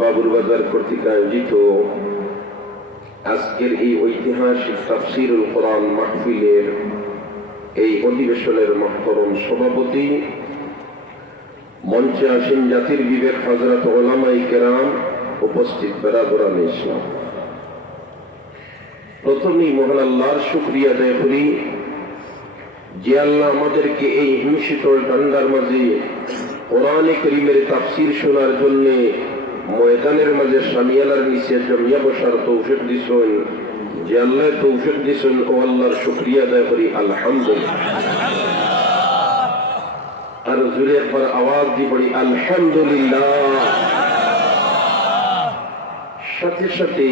বাবুরবাজার কর্তৃক আয়োজিত আজকের এই ঐতিহাসিক তাফসীরুল কোরআন মাহফিলের এই অধিবেশনের মহতরম সভাপতি, মঞ্চে আসেন জাতির বিবেক হযরত উলামায়ে কেরাম, উপস্থিত বেরাদরানে ইসলাম। প্রথমেই মহান আল্লাহর শুকরিয়া আদায় করি যে আল্লাহ আমাদেরকে এই হিমশীতল ঠান্ডার মাঝে কোরআনে কারীমের তাফসীর শোনার জন্য ময়দানের মাঝে সামিয়ালার নিচে জমিয়া বসার তৌফিক দিছেন। যে আল্লাহ তৌফিক দিছেন ও আল্লাহর শুকরিয়া আদায় করি আলহামদুলিল্লাহ। আর জোরে একবার আওয়াজ দিয়ে পড়ি আলহামদুলিল্লাহ। সাথে সাথে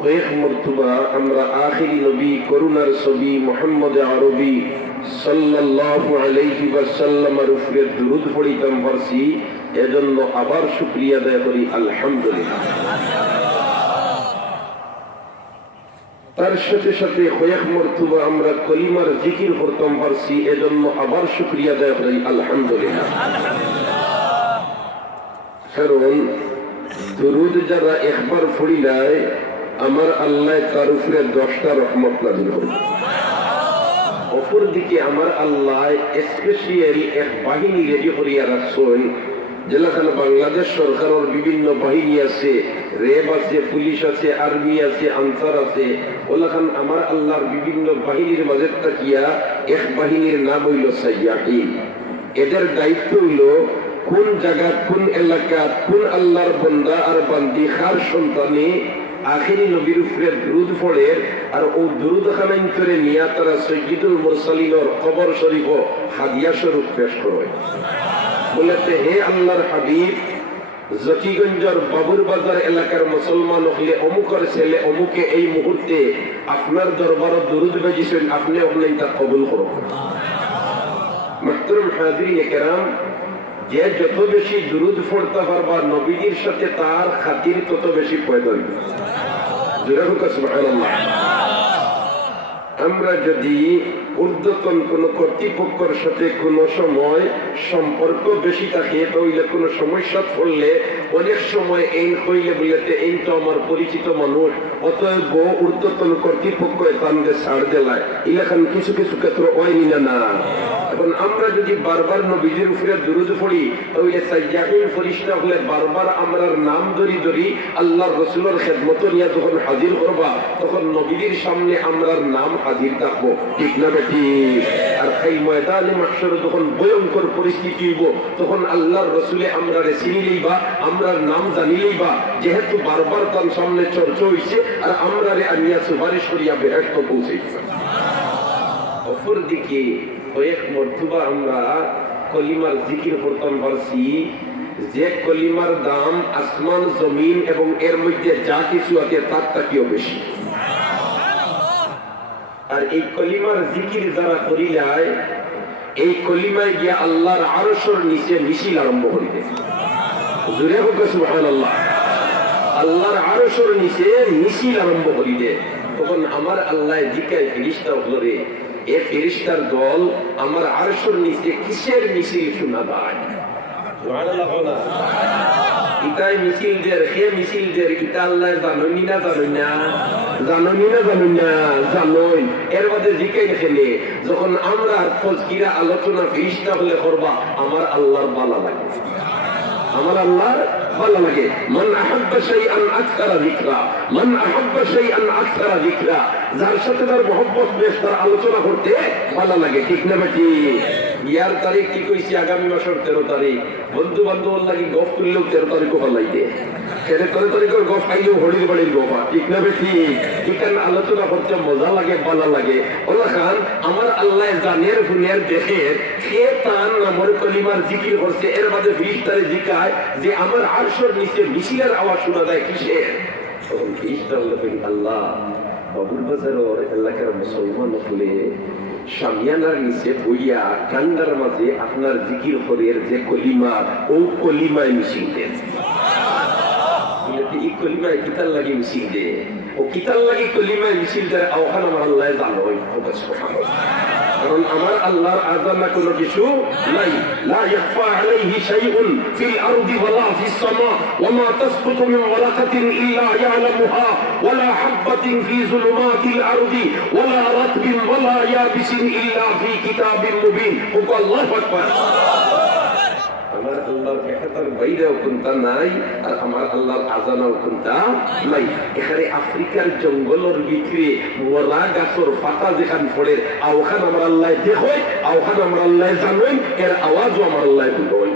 কয়েক মর্তবা আমরা আখিরি নবী করুণার ছবি মুহাম্মদ আরবি সাল্লাল্লাহু আলাইহি ওয়াসাল্লামের উপরে দুরূদ পড়িতাম পারছি, এজন্য আবার শুকরিয়া আদায় করি আলহামদুলিল্লাহ। তার সাথে সাথে কয়েক মর্তবা আমরা কলিমার জিকির করতাম পারছি, এজন্য আবার শুকরিয়া আদায় করি আলহামদুলিল্লাহ। কারণ দুরূদ যারা একবার পড়িলায় আমার আল্লাহ তার উপরে 10টা রহমত নাযিল করে। অপরদিকে আমার আল্লাহ স্পেশাল এক বাহিনী রেডি করিয়া রাখছেন, যেখানে বাংলাদেশ সরকারের বিভিন্ন বাহিনী আছে, র্যাব আছে, পুলিশ আছে, আর্মি আছে, আনসার আছে। ওলাখান আমার আল্লাহর বিভিন্ন বাহিনীর মাঝে থাকিয়া এক বাহিনীর নাম হইল সাইয়াহিন। এদের দায়িত্ব হইল কোন জায়গা, কোন এলাকা, কোন আল্লাহর বান্দা আর বান্দি কার সন্তানে আখিরি নবীর উপরে দুরূদ পড়ে, আর ও দুরূদ খানাইন করে নিয়া তারা সাইয়্যিদুল মুরসালিনের কবর শরীফ হাদিয়া স্বরূপ পেশ করে। বলেছে, হে আল্লাহর হাবিব, জকিগঞ্জের বাবুরবাজার এলাকার মুসলমান হলে অমুকের ছেলে অমুকে এই মুহূর্তে আপনার দরবারে দুরূদ বেজিছেন, আপনি ওখানে তা কবুল করুন। মুহতারাম হাজিরিন কেরাম, যে যত বেশি দুরূদ পড়তে পারবা নবীজির সাথে তার খাতির তত বেশি পয়দা হইবে। সুবহানাল্লাহ। আমরা যদি ঊর্ধ্বতন কোন কর্তৃপক্ষের সাথে কোন সময় সম্পর্ক বেশি থাকে, তাহলে কোন সমস্যা পড়লে অনেক সময় এই হইলে বলতে এই তো আমার পরিচিত মানুষ, অতএব ঊর্ধ্বতন কর্তৃপক্ষ তানকে ছাড় দেলায়, এলাকান কিছু কিছু ক্ষেত্রে ওইনি না। এখন আমরা যদি বারবার নবীজির উপরে দুরূদ পড়ি, তাহলে সাইয়্যাহিন ফেরেশতা হলে বারবার আমরার নাম ধরি ধরি আল্লাহর রাসূলের খেদমত নিয়ে যখন হাজির করবা, তখন নবীজির সামনে আমরার নাম হাজির থাকবো, ঠিক না বেটি? আর এই ময়দানে মাহশরে যখন ভয়ঙ্কর পরিস্থিতি হইব, তখন আল্লাহর রাসূলে আমরারে চিনি লইবা, আমরার নাম জানি লইবা, যেহেতু বারবার তার সামনে চর্চা হইছে, আর আমরারে আনিয়া সুপারিশ করিয়া বেহেশত পৌঁছাইছে। অপরদিকে কয়েক মর্তবা আমরা কলিমার জিকির করতাম পারছি, যে কলিমার দাম আসমান জমিন এবং এর মধ্যে যা কিছু আছে তার থেকেও বেশি। আর এই কলিমার জিকির যারা করিলায়, এই কলিমায় গিয়া আল্লাহর আরশের নিচে মিছিল আরম্ভ করিবে। জোরে হোক সুবহানাল্লাহ। আল্লাহর আরশের নিচে মিছিল আরম্ভ করিবে। তখন আমার আল্লাহ জিকায় ফেরেশতা হলরে, এ ফেরেশতার দল আমার আরশের নিচে কিসের মিছিল শোনা যায়? সুবহানাল্লাহ। ইতাই মিছিল দের, হে মিছিল দের, ইতা আল্লাহ জানোনি না জানোই না, জানোনি না জানোই না, জানোই। এর বাদে জিকাই খেলে যখন আমরা তাজকিরা আলোচনা ফেরেশতা হলে করবা, আমার আল্লাহর ভালো লাগে, আমার আল্লাহর ভালো লাগে। মান আহাব্বা শাইআন আকসারা যিকরা, মান আহাব্বা শাইআন আকসারা যিকরা, যার সাথে তার মহব্বত বেশ, তার আলোচনা করতে ভালো লাগে, ঠিক না বেটি? ইয়ার তারিখ কি কইছি? আগামী মাসের 13 তারিখ। বন্ধু বান্ধব লাগি গফ করলেও 13 তারিখও ভালো লাগে, 13 তারিখের গফ খাইলেও হরির বাড়ির গফা, ঠিক না বেটি? এখানে আলোচনা করতে মজা লাগে, ভালো লাগে। ওলা খান আমার আল্লাহ জানের গুণের দেখে সে তার নামের কলিমার জিকির করছে, এর বাদে ফেরেশতারে জিকায় যে আমার আরশের নিচে মিছিলের আওয়াজ শোনা যায় কিসের? তখন ফেরেশতা বলবেন, আল্লাহ বাবুরবাজারের এলাকার মুসলমান হলে সামিয়ানার নিচে বইয়া ঠান্ডার মাঝে আপনার জিকির করে যে কলিমা, ও কলিমায় মিছিল দেন। এই কলিমায় কিতার লাগি মিছিল দে, ও কিতার লাগি কলিমায় মিছিল দেয়, ওখানে আমার আল্লাহ জানো। কারণ আমার আল্লাহর আযানা কোনো কিছু নাই। লা ইয়াখফা আলাইহি শাইউন ফিল আরদি ওয়ালা ফিস সামা ওয়া মা তাসকুতু মিন ওয়ারাকাতিন ইল্লা ইয়ালামুহা ওয়ালা হাববাতিন ফি যুলুমাতিল আরদি ওয়ালা রাতবিন ওয়ালা ইয়াবিসিন ইল্লা ফি কিতাবিন মুবিন। আল্লাহু আকবার। আমার আল্লাহর ইহাতার বাইরেও কোনটা নাই, আর আমার আল্লাহর আযানাও কোনটা নাই। এখানে আফ্রিকার জঙ্গলের ভিতরে মরা গাছের পাতা যেখান পড়ে আওখান আমার আল্লাহ দেখোয়, আওখান আমার আল্লাহ জানেন, এর আওয়াজও আমার আল্লাহ শুনবেন।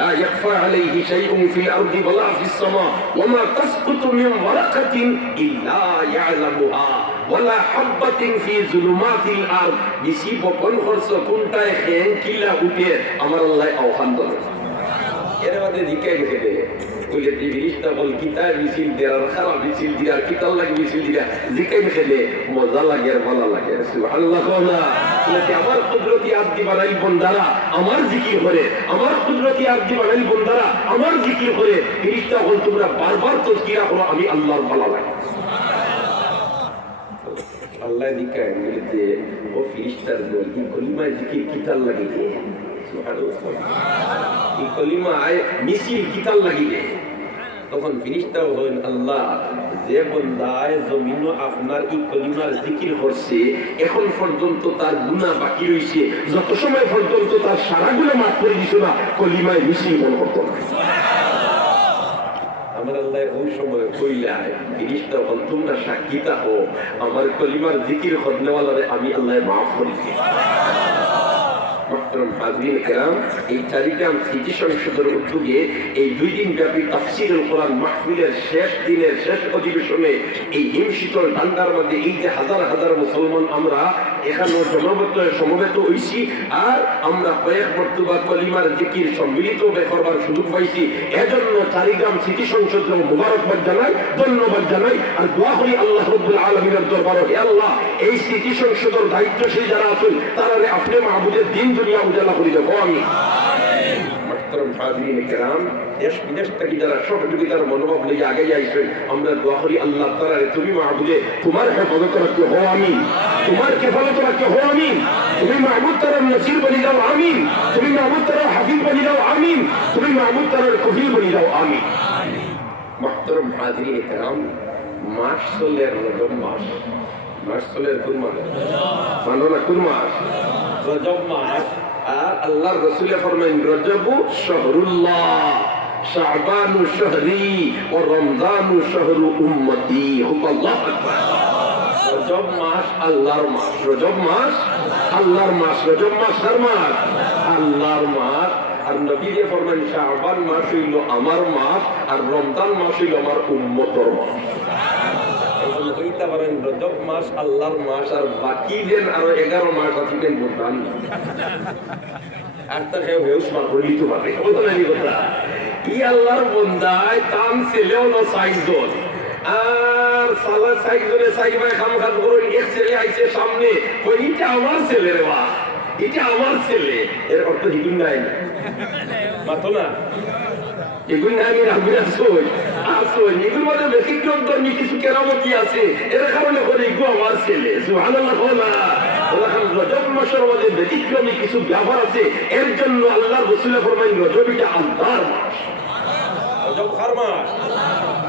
لا يخفى عليه شيء في الأرض ولا في السماء وما تسقط من ورقة إلا يعلمها ولا حبة في ظلمات الأرض بسي بكون خرص كنت خين كلا উঠে আমার আল্লাহ আওখান ধরে। এর মধ্যে দিকে গেছে ওই যে জিনিসটা বল কিতা মিছিল দেওয়ার খারাপ মিছিল দিয়ার কিতাল লাগে মিছিল দিয়া জিকাই খেলে মজা লাগে আর ভালো লাগে। সুবহানাল্লাহ। আমার কুদরতি আব্দি বানাইল বন্দারা আমার জিকির করে, আমার কুদরতি আব্দি বানাইল বন্দারা আমার জিকির করে। ফেরেশতা বল তোমরা বারবার তাজকিরা করো, আমি আল্লাহর ভালো লাগে। আল্লাহ দিকাই বলতে ও ফেরেশতার বল কি কলিমা জিকির কিতাল লাগে। সুবহানাল্লাহ। এই কলিমায় মিছিল কিতাল লাগে। তখন ফেরেশতা বলেন আল্লাহ যে বান্দায় জমিনও আপনার এই কলিমার জিকির করছে এখন পর্যন্ত তার গুনাহ বাকি রইছে, যত সময় পর্যন্ত তার সারা গুনাহ মাফ করে দিছো না কলিমায় মিছিল মনে করতো না। আমার আল্লাহ ওই সময় কইলায় ফেরেশতা বল তোমরা সাক্ষী থাকো আমার কলিমার জিকির করনেওয়ালারে আমি আল্লাহ মাফ করেছি। এই টালিগ্রাম স্মৃতি সংসদের উদ্যোগে এই 2 দিন ব্যাপী তাফসীরুল কোরআন মাহফিলের শেষ দিনের শেষ অধিবেশনে এই হিমশীতল ঠান্ডার মধ্যে এই যে হাজার হাজার মুসলমান আমরা এখানে সমবেত হইছি, আর আমরা কয়েক মর্তবা কলিমার জিকির সম্মিলিত করবার সুযোগ পাইছি। এজন্য টালিগ্রাম স্মৃতি সংসদকে মুবারকবাদ জানাই, ধন্যবাদ জানাই, আর দোয়া করি আল্লাহ রাব্বুল আলামিনের দরবারে হে আল্লাহ এই স্মৃতি সংসদের দায়িত্বশীল যারা আছেন তারা আপনি মাহবুবের দিন দুনিয়া উজালা করে দেবো আমি। মুহতারাম হাজিরিন কিরাম, দেশ বিদেশ থেকে যারা সহযোগিতার মনোভাব নিয়ে আগে যাইছেন আমরা দোয়া করি আল্লাহ তাআলা তুমি মাহবুবে তোমার হেফাজত রাখতে হো আমিন, তোমার হেফাজত রাখতে হো আমিন, তুমি মাহবুব তাআলার নসির বনি দাও আমিন, তুমি মাহবুব তাআলার হাফিজ বনি দাও আমিন, তুমি মাহবুব তাআলার কফিল বনি দাও আমিন। মুহতারাম হাজিরিন কিরাম, মাস চলে রজব মাস, মাস চলে কোন মাস? মানো না কোন মাস? রজব মাস। আর আল্লাহর রাসূল ফরমায়েন রজবু শাহরুল্লাহ শাবানু শাহরি ওয়া রমজানু শাহরু উম্মতি। আল্লাহু আকবার। রজব মাস আল্লাহর মাস, রজব মাস আল্লাহর মাস, রজব মাস কার মাস? আল্লাহর মাস। আর নবী যে ফরমায়েন শাবান মাস হইল আমার মাস, আর রমজান মাস হইল আমার উম্মতের মাস। রজব মাস আল্লাহর মাস, আর বাকি যেন আরো 11 মাস আছে কেন বলতাম আর তা কেউ হেউস মা করলি তো পারে কথা কি আল্লাহর বন্দায় তাম ছেলেও না সাইজন, আর সালা সাইজনে সাইবাই খাম খাত করে এক ছেলে আইছে সামনে কই এটা আমার ছেলে রে বা এটা আমার ছেলে, এর অর্থ হিগুন নাই মাতো না এগুলো আমি রাখবি আসই আসই এগুলোর মধ্যে ব্যতিক্রম ধর্মী কিছু কেরামতি আছে, এর কারণে করে এগুলো আমার ছেলে। সুবহানাল্লাহ। রজব মাসের মধ্যে ব্যতিক্রমী কিছু ব্যাপার আছে, এর জন্য আল্লাহ রাসূল ফরমায়েন রজব এটা আল্লাহর মাস, রজব কার মাস?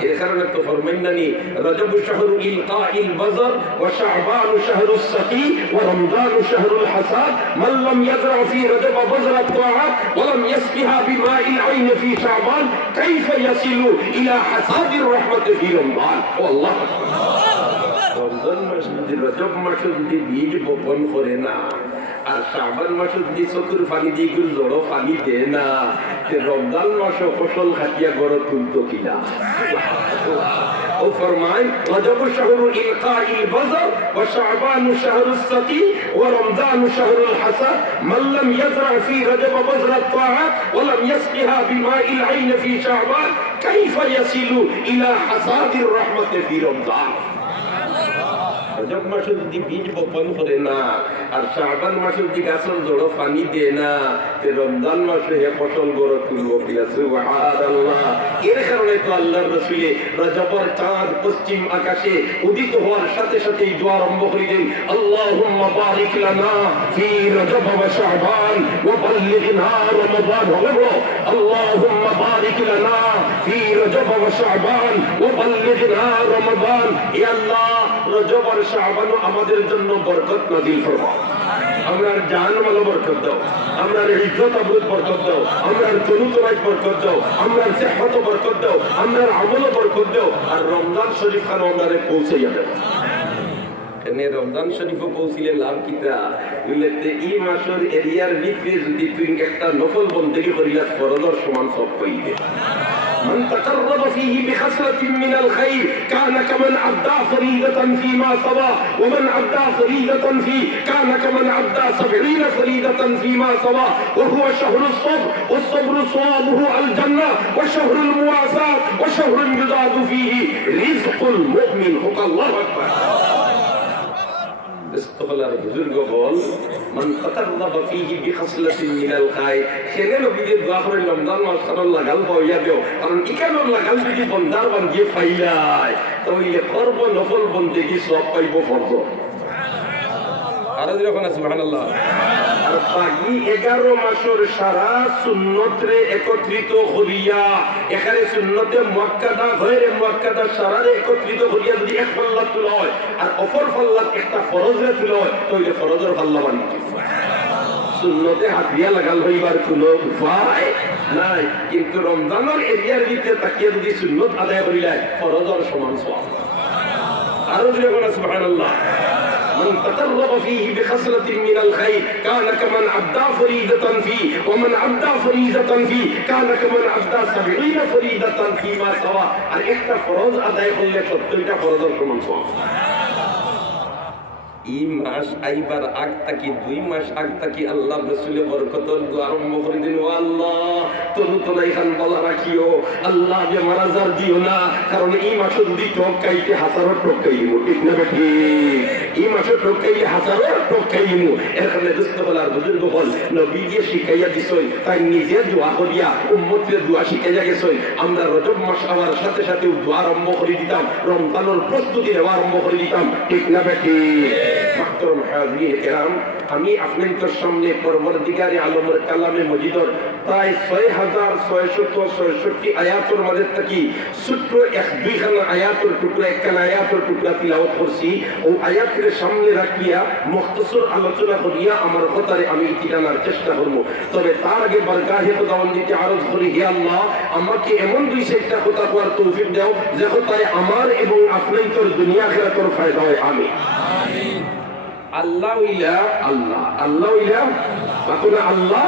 এর কারণে তো ফরমায়েন নানি রজব শাহরুল ইলকাইল বাযর ওয়া শাবান শাহরুস সাকি ওয়া রমজান শাহরুল হাসাদ মান লাম ইয়াজরা ফি রজব বাযর আত-তাআত ওয়া লাম ইয়াসবিহা বিমাইল আইন ফি শাবান কাইফা ইয়াসিলু ইলা হাসাদির রাহমাতি ফি রমজান। আল্লাহু আকবার। রমজান মাস যদি রজব মাসে যদি বীজ বপন করে না, আর শাবান মাসে যদি চকুর পানি দিয়ে গুল জড়ো পানি দেয় না, রমজান মাসে ফসল খাটিয়া গড় তুলতো কিনা? ও ফরমায় রজব শাহরুল ইলকাইল বাযর ওয়া শাবান শাহরুস সাকি ওয়া রমজান শাহরুল হাসাদ মান লাম ইয়াজরা ফি রজব বাযর আত-তাআত ওয়া লাম ইয়াসকিহা বিমাইল আইন ফি শাবান কাইফা ইয়াসিলু ইলা হাসাদির রাহমাতি ফি রমজান। রজব মাসে যদি বীজ বপন করে না আর শাবান মাসে যদি গাছের জড়ো পানি দেয় না রমজান মাসে হে ফসল গড়ে তুলবো সুবহানাল্লাহ। এর কারণে তো আল্লাহর রাসূল রজবের চাঁদ পশ্চিম আকাশে উদিত হওয়ার সাথে সাথে দোয়া আরম্ভ করে দেন, আল্লাহুম্মা বারিক লানা ফি রজব ওয়া শাবান ওয়া বাল্লিগনা রমাদান। হলো আল্লাহুম্মা বারিক লানা ফি রজব ওয়া শাবান ওয়া বাল্লিগনা রমাদান। হে আল্লাহ, রজব আর শাবান আমাদের জন্য বরকত নাযিল ফরমাও। আমরার জান মাল বরকত দাও, আমরার ইজ্জত আবরুত বরকত দাও, আমরার তনুতরাজ বরকত দাও, আমরার সেহত বরকত দাও, আমরার আমল বরকত দাও। আর রমজান শরীফ খান আমাদের পৌঁছাইয়া দাও। এনে রমজান শরীফে পৌঁছিলে লাভ কিতা বলতে এই মাসের এরিয়ার ভিতরে যদি তুই একটা নফল বন্দেগি করিলা ফরজের সমান সব পাইবে। من تقرب فيه بخصلة من الخير كان كمن أدى فريضة فيما سوى ومن أدى فريضة فيه كان كمن أدى 70 فريضة فيما سوى وهو شهر الصبر والصبر صوابه الجنة وشهر المواساة وشهر يزاد فيه رزق المؤمن حق الله أكبر। استغفر বুজুর্গ বল মান তাকাররাবা ফীহি বিখাসলাতিন মিনাল খায়র। সেনে নবীদের দোয়া করে রমজান মাস কারণ লাগাল পাইয়া দেও, কারণ ইকানো লাগাল যদি বন্দার বান্দিয়ে ফাইলায় তাহলে করব নফল বন্দেগি সব পাইব ফরজ। আর যখন সুবহানাল্লাহ। আর বাকি 11 মাসের সারা সুন্নতরে একত্রিত হইয়া এখানে সুন্নতে মুআক্কাদা গয়রে মুআক্কাদা সারারে একত্রিত হইয়া যদি এক পাল্লা তুলা হয় আর অপর পাল্লা একটা ফরজে তুলা হয় তাহলে ফরজের পাল্লা বানি সুন্নতে হাত দিয়া লাগাল হইবার কোনো উপায় নাই। কিন্তু রমজানের এরিয়ার ভিতরে তাকিয়ে যদি সুন্নত আদায় করিলে ফরজের সমান সওয়াব। আর যখন সুবহানাল্লাহ। من تقرب فيه بخصلة من الخير كان كمن أدى فريضة فيه ومن أدى فريضة فيه كان كمن أدى 70 فريضة فيما سوى। আর একটা ফরজ আদায় করলে 70টা ফরজের সমান সওয়াব। এই মাস আইবার আগ থাকি 2 মাস আগ থাকি আল্লাহ রাসূলের বরকতের দোয়া আরম্ভ করে দিন। ও আল্লাহ, তনু তনাই খান বলা রাখিও, আল্লাহ যে মারাজার দিও না, কারণ এই মাসে যদি ঠকাইতে হাজারো ঠকাইমু, ঠিক না বেঠি? এই মাসে ঠকাইলে হাজারো ঠকাইমু। এখানে দুস্থ বলার বুজুর্গ বল নবী যে শিখাইয়া দিছই তাই নিজে দোয়া করিয়া উম্মতের দোয়া শিখাইয়া গেছই। আমরা রজব মাস আওয়ার সাথে সাথে দোয়া আরম্ভ করে দিতাম, রমজানের প্রস্তুতি নেওয়া আরম্ভ করে দিতাম, ঠিক না বেঠি? محترم حاضرین کرام, আমি আপনাদের সামনে পরবর্তীকারে আলমের কালামে মজিদর প্রায় 6666 আয়াতের মধ্যে থাকি ছোট্ট 1-2 খানা আয়াতের টুকরা, একখানা আয়াতের টুকরা তিলাওয়াত করছি। ও আয়াতের সামনে রাখিয়া মুখতাসর আলোচনা করিয়া আমার কথারে আমি ইতিটানার চেষ্টা করব। তবে তার আগে বারগাহে খোদাবন্দিতে আরজ করি, হে আল্লাহ, আমাকে এমন 2-4টা কথা বলার তৌফিক দাও যে কথায় আমার এবং আপনাদের দুনিয়া আখিরাতের ফায়দা হয়। আমিন। আল্লাহ ইলা আল্লাহ, আল্লাহ ইলা বাকুনা আল্লাহ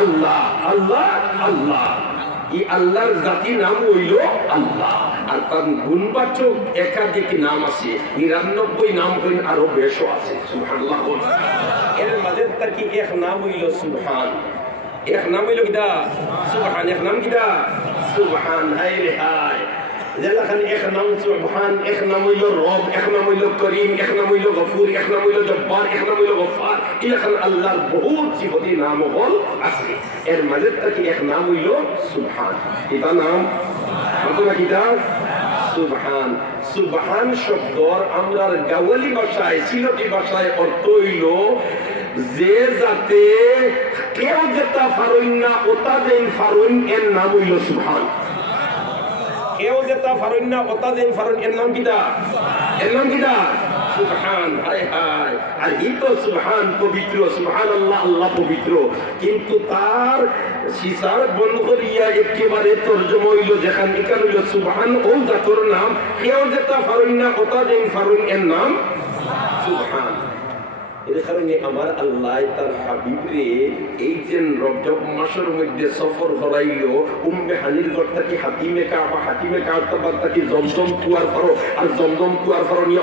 আল্লাহ আল্লাহ আল্লাহ। এই আল্লাহর জাতি নাম হইল আল্লাহ। আর তার গুণবাচক একাধিক নাম আছে, 99 নাম হইল আরো বেশও আছে। সুবহানাল্লাহ। এর মাঝে থাকি এক নাম হইল সুবহান, এক নাম হইল কিটা সুবহান, এক নাম কিটা সুবহান। হায় রে হায়, যেখানে এক নাম সুবহান, এক নাম হইল রব, এক নাম হইল করিম, এক নাম হইল গফুর, এক নাম হইল জব্বার, এক নাম হইল গফফার। এখানে আল্লাহর বহুত সিফতি নাম হল আছে। এর মাঝে থাকি এক নাম হইল সুবহান। এটা নাম কতটা কিটা সুবহান। সুবহান শব্দর আমরা গাওয়ালি ভাষায়, সিলটি ভাষায় অর্থ হইল যে যাতে কেউ যেটা ফারুন না ওটা দেন ফারুন, এর নাম হইল সুবহান। কেউ যেটা ফারুন না ওটা দেন ফারুন, এর নাম কিটা, এর নাম কিটা সুবহান। হায় হায়, আর এই তো সুবহান পবিত্র, সুবহানাল্লাহ, আল্লাহ পবিত্র। কিন্তু তার সিসার বন্ধ করিয়া একেবারে তরজমা হইল যেখান এখানে হইল সুবহান ও জাতর নাম, কেউ যেটা ফারুন না ওটা দেন ফারুন, এর নাম সুবহান। এর কারণে আমার আল্লাহ তার হাবিবরে এই যে রজব মাসের মধ্যে সফর করাইল উম্মে হানির ঘর থেকে হাতিমে কাবা, হাতিমে কাবা থেকে জমজম কুয়ার ফারো, আর জমজম কুয়ার ফারো নিয়ে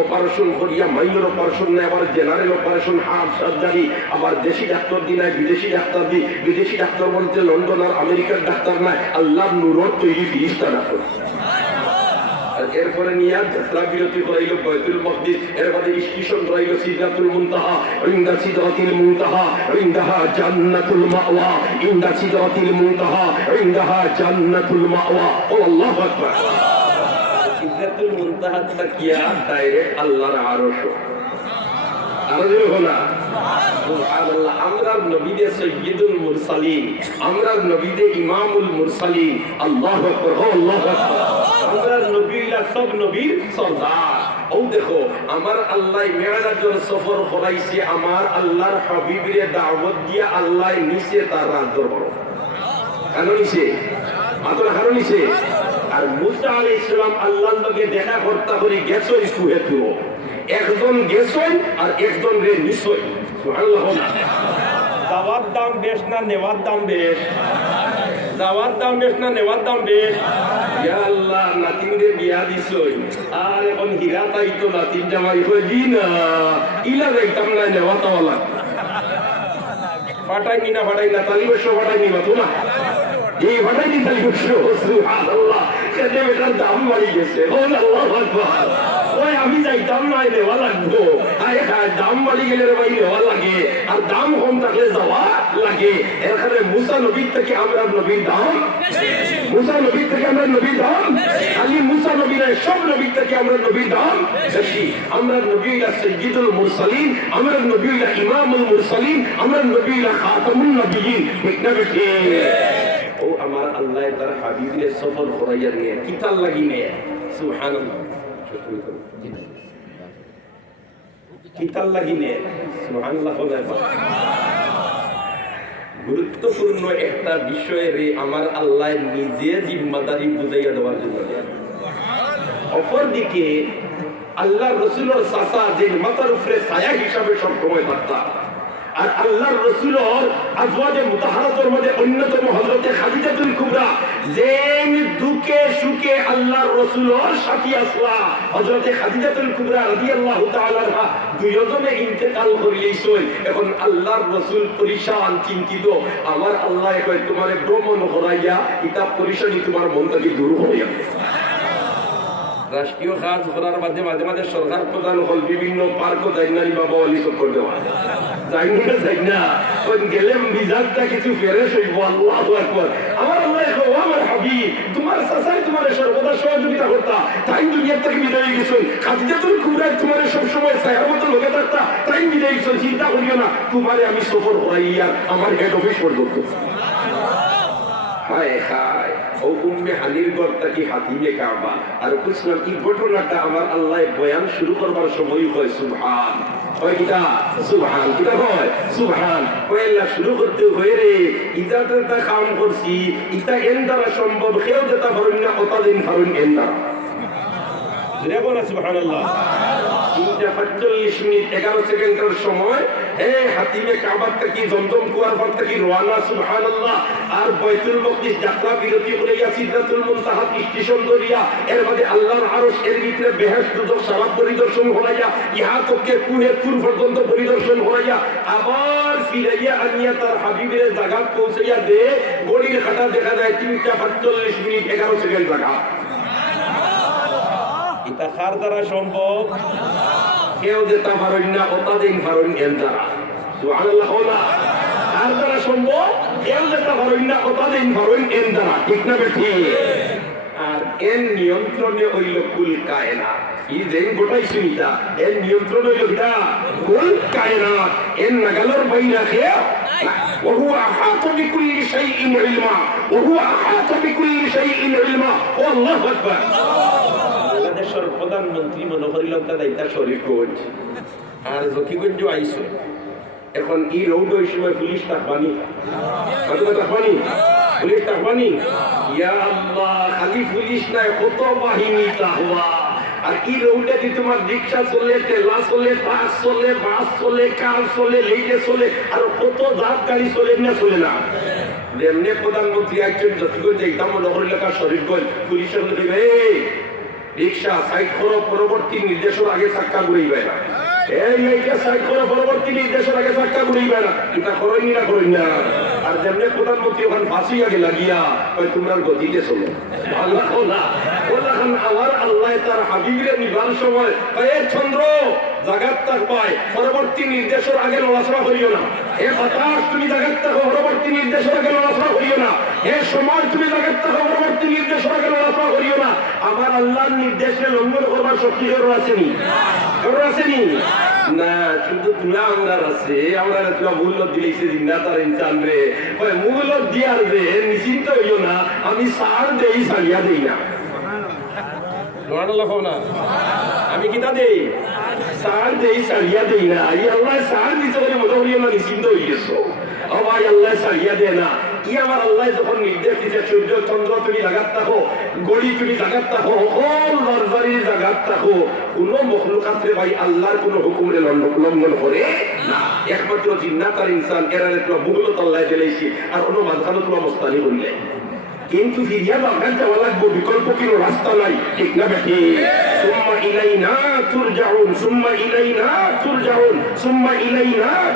অপারেশন করিয়া মাইলের অপারেশন নেয়, আবার জেনারেল অপারেশন, হার্ট সার্জারি, আবার দেশি ডাক্তার দি নাই, বিদেশি ডাক্তার দি। বিদেশি ডাক্তার বলতে লন্ডন আর আমেরিকার ডাক্তার নাই, আল্লাহ নূরত তৈরি ফিরিস্তা ডাক্তার। এরপরে নিয়ে যাত্রা বিরতি করাইল বাইতুল মাকদিস, এর বাদে স্টেশন করাইল সিদরাতুল মুনতাহা, ইনদা সিদরাতিল মুনতাহা ইনদাহা জান্নাতুল মাওয়া, ইনদা সিদরাতিল মুনতাহা ইনদাহা জান্নাতুল মাওয়া। ও আল্লাহু আকবার। সিদরাতুল মুনতাহা তাকিয়া ডাইরেক্ট আল্লাহর আরশ। আর হলো সুবহানাল্লাহ। আমরার নবীদে সাইয়্যিদুল মুরসালিন, আমরার নবীদে ইমামুল মুরসালিন। আল্লাহু আকবার, আল্লাহু আকবার। আমরার নবীরা সব নবীর সরদার। ও দেখো আমার আল্লাহ মেরাজের সফর করাইছে, আমার আল্লাহর হাবিবরে দাওয়াত দিয়া আল্লাহ নিচে তার রাত দরবার কেন নিছে, মাত্র কারণ নিছে। আর মুসা আলাইহিস সালাম আল্লাহর লগে দেখা করতে করে গেছো ইসুহে তুও, একজন গেছই আর একজন রে নিছই। সুবহানাল্লাহ। যাওয়ার দাম বেশ না নেওয়ার দাম বেশ? যাওয়ার দাম বেশ না নেওয়ার দাম বেশ? ইয়া আল্লাহ, নাতিনরে বিয়া দিছই আর এখন হীরা তাইতো নাতিন জামাই কই দি না, ইলা যাইতাম না, নেওয়া তাওয়ালা ফাটাই না, ফাটাই না তালি বসে ফাটাই নিবা তো না, এই ফাটাই নি তালি বসে। সুবহানাল্লাহ। কেটে বেটার দাম বাড়ি গেছে। আল্লাহু আকবার। ওই আমি যাইতাম না, নেওয়া লাগবো। আরে দাম বাড়ি গেলে রে ভাই নেওয়া লাগে, আর দাম কম থাকলে যাওয়া লাগে। এখানে মুসা নবীর থেকে আমরা নবীর দাম, মুসা নবীর থেকে আমরা নবীর দাম, খালি মুসা নবী নয়, সব নবীর থেকে আমরা নবীর দাম বেশি। আমরা নবীরা সাইয়্যিদুল মুরসালিন, আমরা নবীরা ইমামুল মুরসালিন, আমরা নবীরা খাতামুন নবিয়্যিন। ঠিক না বেশি? ও আমার আল্লাহ তার হাবিবের সফর করাইয়া নিয়ে কিতাল লাগি নিয়ে। সুবহানাল্লাহ। কিতাল লাগি নিয়ে। সুবহানাল্লাহ। গুরুত্বপূর্ণ একটা বিষয়ের আমার আল্লাহ নিজে জিম্মাদারি বুঝাইয়া দেওয়ার জন্য। অপরদিকে আল্লাহ রসুলের চাচা যে মাথার উপরে ছায়া হিসাবে সবসময় থাকতা, আর আল্লাহর রাসূলের আজওয়াজে মুতাহহারাতের মধ্যে অন্যতম হযরতে খাদিজাতুল কুবরা, যে দুঃখে সুখে আল্লাহর রাসূলের সাথী আসলা হযরতে খাদিজাতুল কুবরা রাদিয়াল্লাহু তাআলা আনহা দুইজনে ইন্তেকাল করিয়েছেন। এখন আল্লাহর রাসূল পরিশান, চিন্তিত। আমার আল্লাহ কয় তোমারে ভ্রমণ করাইয়া এটা পরিশানি তোমার মন থেকে দূর হইয়া। রাষ্ট্রীয় কাজ করার মাঝে মাঝে মাঝে সরকার প্রধান হল বিভিন্ন পার্ক যাইনারি বাবা অলি চক্কর দেওয়া যাই না গেলেম বিজাতটা কিছু ফেরেশ হইব। আল্লাহু আকবার। আমার আল্লাহ আমার হাবিব তোমার চাচাই তোমার সর্বদা সহযোগিতা করতা, তাই দুনিয়ার থেকে বিদায় গেছেন। খাদিজাতুল কুবরা তোমার সবসময় ছায়ার মতো লোকে থাকতা, তাই বিদায় গেছেন। চিন্তা করিও না, তোমারে আমি সফর করাইয়া আমার হেড অফিস পর্যন্ত। হায় হায়। ও উম্মে হানির ঘরটা কি হাতিমে কাবা। আর বুঝলাম কি ঘটনাটা আমার আল্লাহ বয়ান শুরু করবার সময় হয় সুবহান। ওই কিতা সুবহান, কিতা হয় সুবহান। পয়লা শুরু করতে হয় রে ইজাতটা কাম করছি, ইতা এন দ্বারা সম্ভব, কেউ যেটা পারুন না ওটা দিন পারুন এন দ্বারা। দেখো না সুবহানাল্লাহ। 3:45 মিনিট 11 সেকেন্ডের সময় হাতিমে কাবার থেকে জমজম কুয়ার পার থেকে রওনা। সুবহানাল্লাহ। আর বাইতুল মাকদিস যাত্রা বিরতি করে সিদরাতুল মুনতাহা স্টেশন ধরিয়া এর মধ্যে আল্লাহর আরশ, এর ভিতরে বেহেশত দুজখ সারা পরিদর্শন করাইয়া ইহা তকে কুহে কুর পর্যন্ত পরিদর্শন করাইয়া আবার ফিরাইয়া আনিয়া তার হাবিবের জায়গা পৌঁছাইয়া দে গড়ির কাটা দেখা যায় 3:45 মিনিট 11 সেকেন্ড লাগা। এটা কার দ্বারা সম্ভব? কেউ যেতে পারেন না ওটা দিন পারেন এর দ্বারা। সুবহানাল্লাহ। কার দ্বারা সম্ভব? কেউ যেতে পারেন না ওটা দিন পারেন এর দ্বারা। ঠিক না বেঠি? আর এর নিয়ন্ত্রণে হইল কুল কায়নাত। এই যে গোটাই শুনিতা এর নিয়ন্ত্রণ হইল কিটা কুল কায়নাত। এর নাগালের বাইরে খেয়ে وهو أحاط بكل شيء علما وهو أحاط بكل شيء علما والله أكبر। দেশের প্রধানমন্ত্রী মনোহরিলাল দায়িত্ব শরীফগঞ্জ আর জকিগঞ্জ আইসো। এখন এই রৌড ওই সময় পুলিশ থাকবানি, থাকবানি, পুলিশ থাকবানি। ইয়া আল্লাহ, খালি পুলিশ নাই, কত বাহিনী তাহবা। আর কি রৌডে দি তোমার রিক্সা চলে, টেলা চলে, বাস চলে, বাস চলে, কার চলে, লেগে চলে, আর কত জাত গাড়ি চলে না চলে না। এমনি প্রধানমন্ত্রী একজন জকিগঞ্জ এইটা মনোহরিলাল শরীফগঞ্জ পুলিশের দেবে রিক্সা সাইড করো, পরবর্তী নির্দেশের আগে চাক্কা ঘুরাইবে না। এই সাইড করো, পরবর্তী নির্দেশের আগে চাক্কা ঘুরাইবে না। এটা করেন না, করেন না। আর যেমনি প্রধানমন্ত্রী ওখানে ফাঁসি আগে লাগিয়া তোমরা গতিতে চলো আল্লাহ আমার আল্লাহ তার হাবিবের নিবার সময় চন্দ্র জাগাত থাকবাই পরবর্তী নির্দেশের আগে লড়াচড়া করিও না এ বাতাস তুমি জাগাত থাকো পরবর্তী নির্দেশের আগে লড়াচড়া করিও না এ সময় তুমি জাগাত থাকো পরবর্তী নির্দেশের আগে লড়াচড়া করিও না আমার আল্লাহর নির্দেশে লঙ্ঘন করবার শক্তি কারো আসেনি না শুধু তুলা আন্দার আছে আমরা তুলা মূল্য দিলেছি জিন্দা তার ইনসান রে মূল্য দিয়ার রে নিশ্চিন্ত হইও না আমি সার দেই সারিয়া দেই না আমি কিতা দেই সার দেই সারিয়া দেই না এই আল্লাহ সার দিতে করে মনে করিও না নিশ্চিন্ত হয়ে গেছো ও ভাই আল্লাহ সারিয়া দেয় না ই আমার আল্লাহ যখন নির্দেশ দিতে সূর্য চন্দ্র তুমি জাগাত থাকো গড়ি তুমি জাগাত থাকো সকল দরবারির জাগাত থাকো কোন মখলুকাতে ভাই আল্লাহর কোন হুকুমে লঙ্ঘন করে না একমাত্র জিন্নাত আর ইনসান এরারে তো বুগলত আল্লাহ দিলেছি আর কোন মাঝখানে তোমার মস্তানি করিলে কিন্তু ফিরিয়া বাগান যাওয়া লাগবে বিকল্প কোনো রাস্তা নাই ঠিক না বেটি সুম্মা ইলাইনা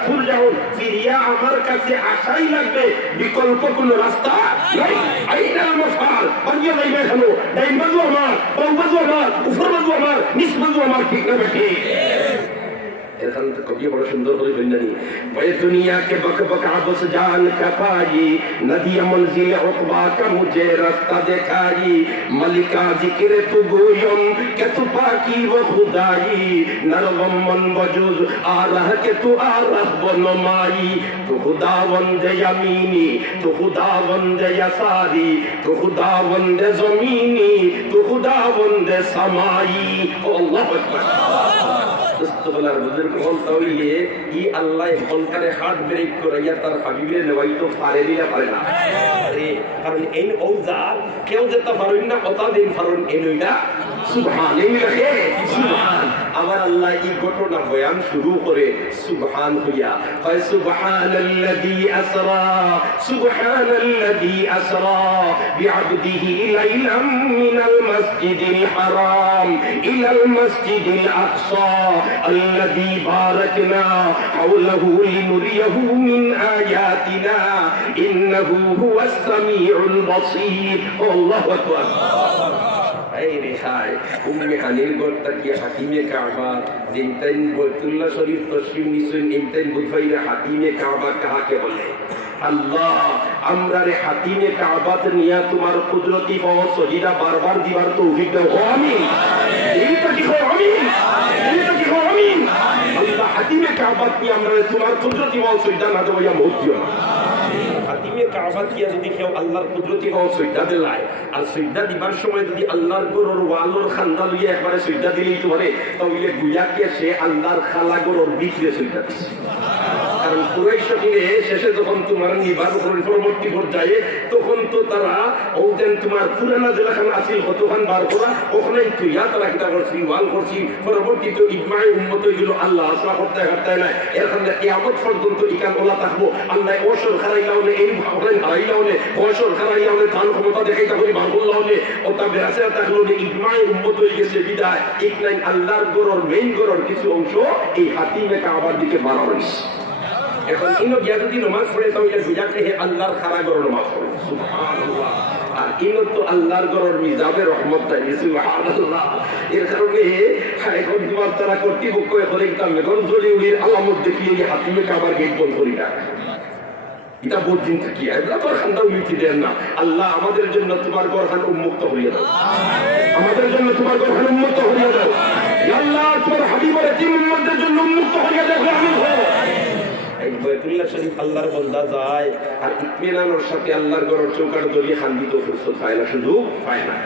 তুরজাউন ফিরিয়া আমার কাছে আসাই লাগবে বিকল্প কোনো রাস্তা নাই আইনা মাফার বানিয়া লাইবা হলো ডাইন বাজু আমার বাম বাজু আমার উপর বাজু আমার নিচ বাজু আমার ঠিক না বেটি এখান থেকে কবি বড় সুন্দর করে বললেন ভাই দুনিয়া के बक बक आबस जान का पाई नदी मंजिल उकबा का मुझे रास्ता दिखाई मलिका जिक्र तू गोयम के तू पाकी व खुदाई नरवम मन वजूद आ रह के तू आ रह बनमाई तू खुदावंद यमीनी तू खुदावंद यसारी तू खुदावंद जमीनी तू खुदावंद समाई अल्लाहु अकबर দোস্তবলার বুজুর্গ বলতে হইলে ই আল্লাহ ফলকারে হাত ব্রেক করাইয়া তার হাবিবে নেওয়াই তো পারে দিলে পারে না কারণ এই ঔজার কেউ যেতে পারেন না কথা দিন পারেন এনইটা সুবহান এই রাখে সুবহান আমার আল্লাহ এই ঘটনা বয়ান শুরু করে সুবহান হইয়া হয় সুবহানাল্লাযী আসরা বিআবদিহি লাইলাম মিনাল মাসজিদিল হারাম ইলাল মাসজিদিল আকসা الذي باركنا حوله لنريه من آياتنا إنه هو السميع البصير الله أكبر এই রেখায় উম্মে হানির গড়টা কি হাকিমে কাবা জিনতাইন বৈতুল্লাহ শরীফ তসলিম নিসুন ইনতাইন বুধবাইরে হাকিমে কাবা কাহাকে বলে আল্লাহ আমরা রে হাকিমে কাবাত নিয়া তোমার কুদরতি পাওয়া সজিদা বারবার দিবার তৌফিক দাও আমিন এইটা কি হয় আমিন এইটা কি হয় আমিন আল্লাহ হাকিমে কাবাত নিয়া আমরা তোমার কুদরতি পাওয়া সজিদা না দেওয়া মত দিও না হাকিমে কাবাত কি যদি কেউ আল্লাহর কুদরতি পাওয়া সজিদা দেয় আর সজিদা দিবার সময় যদি আল্লাহর গরুর ওয়ালর খান্দা লইয়া একবারে সজিদা দিলেই তো পারে তাহলে গুইয়া কে সে আল্লাহর খালা গরুর ভিতরে সজিদা দিছে কারণ কুরাইশ দিনে শেষে যখন তোমার নিবার পরবর্তী পর্যায়ে তখন তো তারা ওদের তোমার পুরানা জেলাখান আসিল কতখান বার করা ওখানে তুইয়া তারা কিতা করছি ওয়াল করছি পরবর্তী তো ইজমাই উম্মত হইল আল্লাহ আসলা করতে হারতে না এখানে কিয়ামত পর্যন্ত ইকান ওলা থাকবো আল্লাহ ওসর খারাইলাওনে এই ভাবলেন হারাইলাওনে ওসর খারাইলাওনে ধান ক্ষমতা দেখাইতা করি বারগুল্লাওনে ওটা বেরাসে থাকলো ইজমাই উম্মত হয়ে গেছে বিদায় এক লাইন আল্লাহর গরর মেইন গরর কিছু অংশ এই হাতিমে কাবার দিকে বাড়া হইছে এখন ইনো গিয়া যদি নামাজ পড়ে তাহলে বুঝাতে হে আল্লাহর খারা গরর নামাজ পড়ে সুবহানাল্লাহ আর ইনো তো আল্লাহর গরর মিজাবে রহমত তাই সুবহানাল্লাহ এর কারণে এখন তোমার তারা কর্তৃপক্ষ এখন একটা মেঘন জলিউলির আলামত দেখিয়ে হাতিমে কাবার গেট বন্ধ করি না এটা বহুদিন থাকি এগুলা তো খান্দা উলিটি দেন না আল্লাহ আমাদের জন্য তোমার গরখান উন্মুক্ত হইয়া দাও আমাদের জন্য তোমার গরখান উন্মুক্ত হইয়া দাও আল্লাহ তোমার হাবিবের তিন উম্মতের জন্য উন্মুক্ত হইয়া দাও আমিন বৈতুল্লাহ শরীফ আল্লাহর বন্দা যায় আর ইতমিনানোর সাথে আল্লাহর ঘরের চৌকার দলিয়ে শান্তি তো ফুরসত পায় না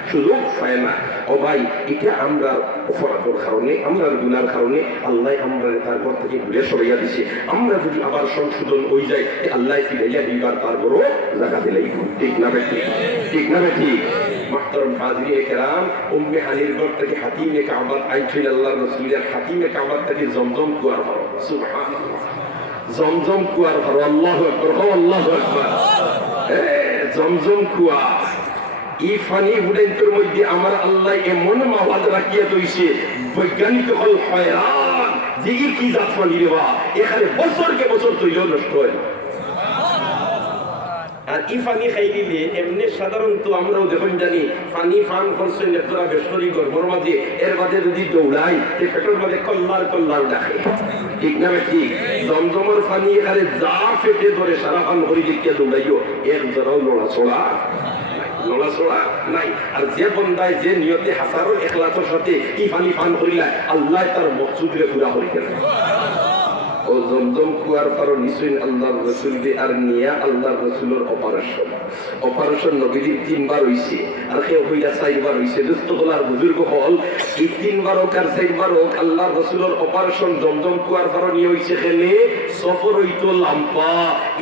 সুযোগ পায় না ও ভাই এটা আমরা অপরাধের কারণে আমরা গুনার কারণে আল্লাহ আমরা তার ঘর থেকে ঘুরে সরাইয়া দিছে আমরা যদি আবার সংশোধন হয়ে যায় আল্লাহ ফিরাইয়া দিবার তার ঘরও জায়গা দিলেই ঠিক না বেঠি محترم حاضرین کرام উম্মে হানির ঘর থেকে হাতিমে কাবাত আইছেন আল্লাহর রাসূলের হাতিমে কাবাত থেকে জমজম কুয়ার ভরা সুবহানাল্লাহ জমজম কুয়ার ভরা আল্লাহু আকবার আল্লাহু আকবার জমজম কুয়া এই ফানি বুড়েন্তের মধ্যে আমার আল্লাহ এমন মাওয়াজ রাখিয়া দইছে বৈজ্ঞানিক হল হয়রান যে কি জাত ফানি রে বা এখানে বছরকে বছর তৈরি নষ্ট হয় আর ই পানি খাই দিলে এমনি সাধারণত আমরাও যখন জানি পানি পান করছেন একজোড়া বেসরি গর্ভর মাঝে, এর মাঝে যদি দৌড়াই পেটের মাঝে কল্লার কল্লার ডাকে, ঠিক না ঠিক? জমজমের পানি এখানে যা পেটে ধরে সারা পান করে দিকে দৌড়াইও, এর জোড়াও নড়াচড়া নড়াচড়া নাই। আর যে বন্দায় যে নিয়তে হাসারো এখলাসের সাথে ই পানি পান করিলা, আল্লাহ তার মকসুদরে পুরা করে গেল। ও জমজম কুয়ার পারো নিশ্চয়ই আল্লাহর রসুল কে আর নিয়া আল্লাহর রসুলের অপারেশন নবীর 3 বার হইছে, আর কেউ হইয়া 4 বার হইছে। দুস্থ হলার বুজুর্গ হল এই 3 বার হোক আর 4 বার হোক, আল্লাহর রসুলের অপারেশন জমজম কুয়ার পারো নিয়ে হইছে খেলে সফর হইতো লাম্পা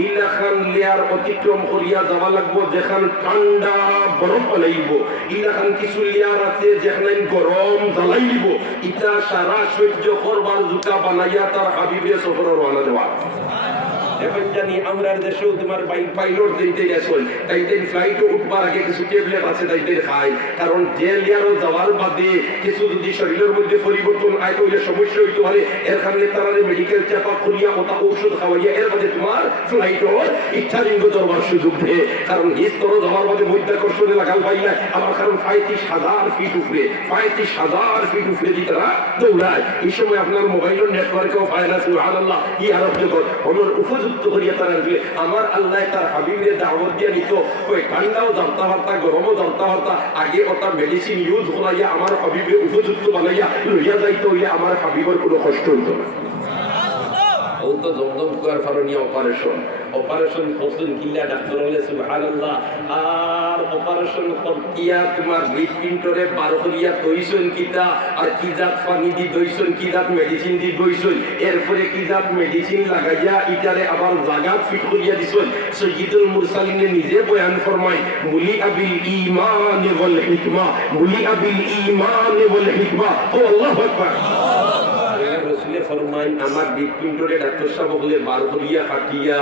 ইলাখান লিয়ার অতিক্রম করিয়া যাওয়া লাগবো, যেখান ঠান্ডা বরফ বানাইব, ইলাখান কিছু লিয়ার আছে যেখানে গরম জ্বালাইব, ইটা সারা সহ্য করবার জুতা বানাইয়া তার হাবিবের সফর রওনা দেওয়া। এখন জানি আমরা দেশেও তোমার পাইলট দিতে গেছেন, তাইদের ফ্লাইটে উঠবার আগে কিছু ট্যাবলেট আছে তাইদের খায়, কারণ যে লিয়ারও যাওয়ার বাদে কিছু যদি শরীরের মধ্যে পরিবর্তন আয় তাহলে সমস্যা হইতে পারে, এর কারণে তারা মেডিকেল চাপা করিয়া ওটা ঔষধ খাওয়াইয়া এর বাদে তোমার ফ্লাইটর ইচ্ছালিঙ্গ ধরবার সুযোগ দেয়। কারণ ইস্তর যাওয়ার বাদে মধ্যাকর্ষণে লাগাল পাইলে আমার, কারণ 35,000 ফিট উপরে 35,000 ফিট উপরে দিয়ে তারা দৌড়ায়। এই সময় আপনার মোবাইলের নেটওয়ার্কেও পায় না। সুবহানাল্লাহ, এই আরব জগৎ আমার উপযুক্ত করিয়া তারা আসবে। আমার আল্লাহ তার হাবিবের দাওয়াত দিয়া নিত, ওই ঠান্ডাও জানতা পারতা গরমও জানতা পারতা, আগে ওটা মেডিসিন ইউজ করাইয়া আমার হাবিবের উপযুক্ত বানাইয়া লইয়া যাইতে হইলে আমার হাবিবের কোনো কষ্ট হইত না। ও তো জমজম কুয়ার ফারণীয় অপারেশন করছেন কিল্লা ডাক্তার হলে সুবহানাল্লাহ। আর অপারেশন করিয়া তোমার হৃদপিণ্ডরে বার করিয়া দইছেন কিতা, আর কি জাত পানি দি দইছেন, কি জাত মেডিসিন দি দইছেন, এরপরে কি জাত মেডিসিন লাগাইয়া ইটারে আবার জাগাত ফিট করিয়া দিছেন। সৈয়দুল মুরসালিনে নিজে বয়ান ফরমায়, মুলি আবিল ঈমান ওয়াল হিকমা, মুলি আবিল ঈমান ওয়াল হিকমা। ও আল্লাহু আকবার। রসুলে ফরমাই আমার হৃদপিণ্ডরে ডাক্তার সাহেব বলে বার করিয়া কাটিয়া,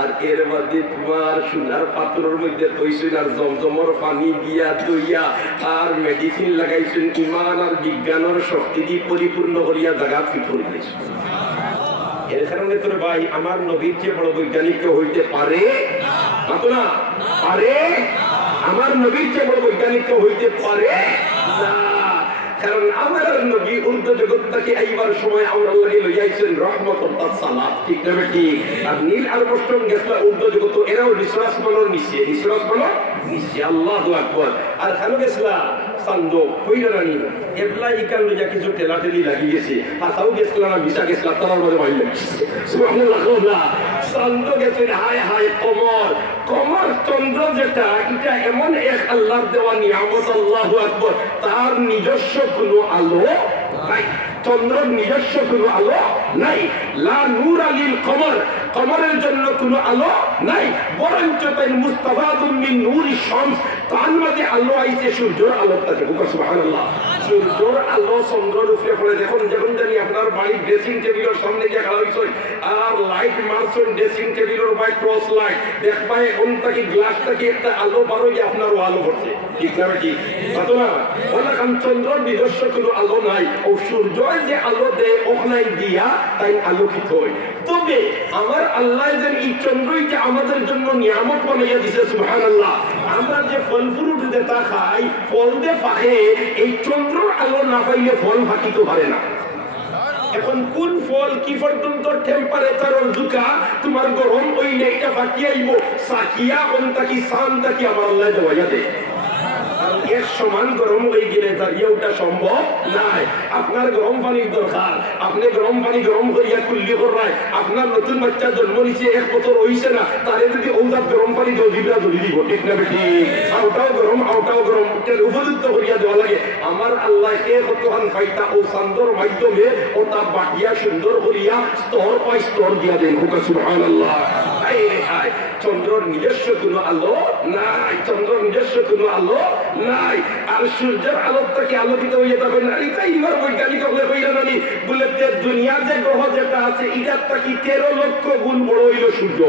আর এর মধ্যে তোমার সোনার পাত্রের মধ্যে তৈছেন, আর জমজমর পানি দিয়া দইয়া, আর মেডিসিন লাগাইছেন, ইমান আর বিজ্ঞানের শক্তি দিয়ে পরিপূর্ণ করিয়া জায়গা ফিট করে দিয়েছেন। এর কারণে তোর ভাই আমার নবীর চেয়ে বড় বৈজ্ঞানিক কেউ হইতে পারে না? পারে? আমার নবীর চেয়ে বড় বৈজ্ঞানিক কেউ হইতে পারে না। কারণ আমার নবী উর্দু জগৎটাকে এইবার সময় আমরা লইয়াইছেন রহমতুল সালাত, ঠিক না বেটি? আর নীল আর্মস্ট্রং গেছলা উর্দু জগৎ, এরাও নিঃশ্বাস মানোর নিচে আল্লাহু আকবার। আর খানো গেছলা চান্দ কইরা রানি এবলা ইকান লইয়া কিছু টেলাটেলি লাগি গেছে, হাতাও গেছলা না ভিসা গেছলা তারার মধ্যে মাইল সুবহানাল্লাহ। চান্দ গেছে হায় হায় কমর চন্দ্র যেটা, এটা এমন এক আল্লাহর দেওয়া নিয়ামত, আল্লাহু আকবার। তার নিজস্ব কোনো আলো নাই, চন্দ্রের নিজস্ব কোনো আলো নাই। লা নূর আলিল কমর, কমরের জন্য কোনো আলো নাই, বরঞ্চ তাই মুস্তাফাদুম মিন নূরি শামস, তার মধ্যে আলো আইছে সূর্যের আলোর থেকে। সুবহানাল্লাহ। সূর্যের আলো চন্দ্রের উপরে পড়ে। দেখুন যখন জানি আপনার বাড়ির ড্রেসিং টেবিলের সামনে গিয়ে খেলা হয়েছে, আর লাইট মারছেন ড্রেসিং টেবিলের বাই টর্চ লাইট, দেখবাই ওন থেকে গ্লাস থেকে একটা আলো বারো যে আপনারও আলো পড়ছে, ঠিক না ঠিক? কত না বলা, কারণ চন্দ্রের নিজস্ব কোনো আলো নাই, ও সূর্য যে আলো দেয় ওখানে দিয়া তাই আলোকিত হয়। তবে আমার আল্লাহ যেন এই চন্দ্রইকে আমাদের জন্য নিয়ামত বানাইয়া দিছে। সুবহানাল্লাহ। আমরা যে ফল ফ্রুট যেটা খাই, ফল দিয়ে পাকে, এই চন্দ্রের আলো না পাইলে ফল ফাঁকিতে পারে না। এখন কোন ফল কি পর্যন্ত টেম্পারেচার জুকা তোমার গরম ওই নেইটা ফাঁকিয়াইব, সাকিয়া কোনটা কি সানটা কি আমার আল্লাহ দেওয়া দেয়। এর সমান গরম হয়ে গেলে দাঁড়িয়ে ওটা সম্ভব নাই। আপনার গরম পানির দরকার, আপনি গরম পানি গরম করিয়া কুল্লি করায়, আপনার নতুন বাচ্চা জন্ম নিচ্ছে 1 বছর হইছে না, তারে যদি ওটার গরম পানি দিবিরা ধরি দিব, ঠিক না বেটি? আওটাও গরম উপযুক্ত করিয়া দেওয়া লাগে। আমার আল্লাহ কতখান ফাইটা ও চান্দর মাধ্যমে ওটা বাটিয়া সুন্দর করিয়া স্তর পাই স্তর দিয়া দেন। সুবহানাল্লাহ। চন্দ্রর নিজস্ব কোনো আলো নাই, চন্দ্রর নিজস্ব কোনো আলো নাই, আর সূর্যের আলোকটাকে আলোকিত হইয়া যাবে না। এটা ইমার বৈজ্ঞানিক হলে হইয়া জানি বলে দুনিয়ার যে গ্রহ যেটা আছে এটার তাকি 13 লক্ষ গুণ বড় হইল সূর্য।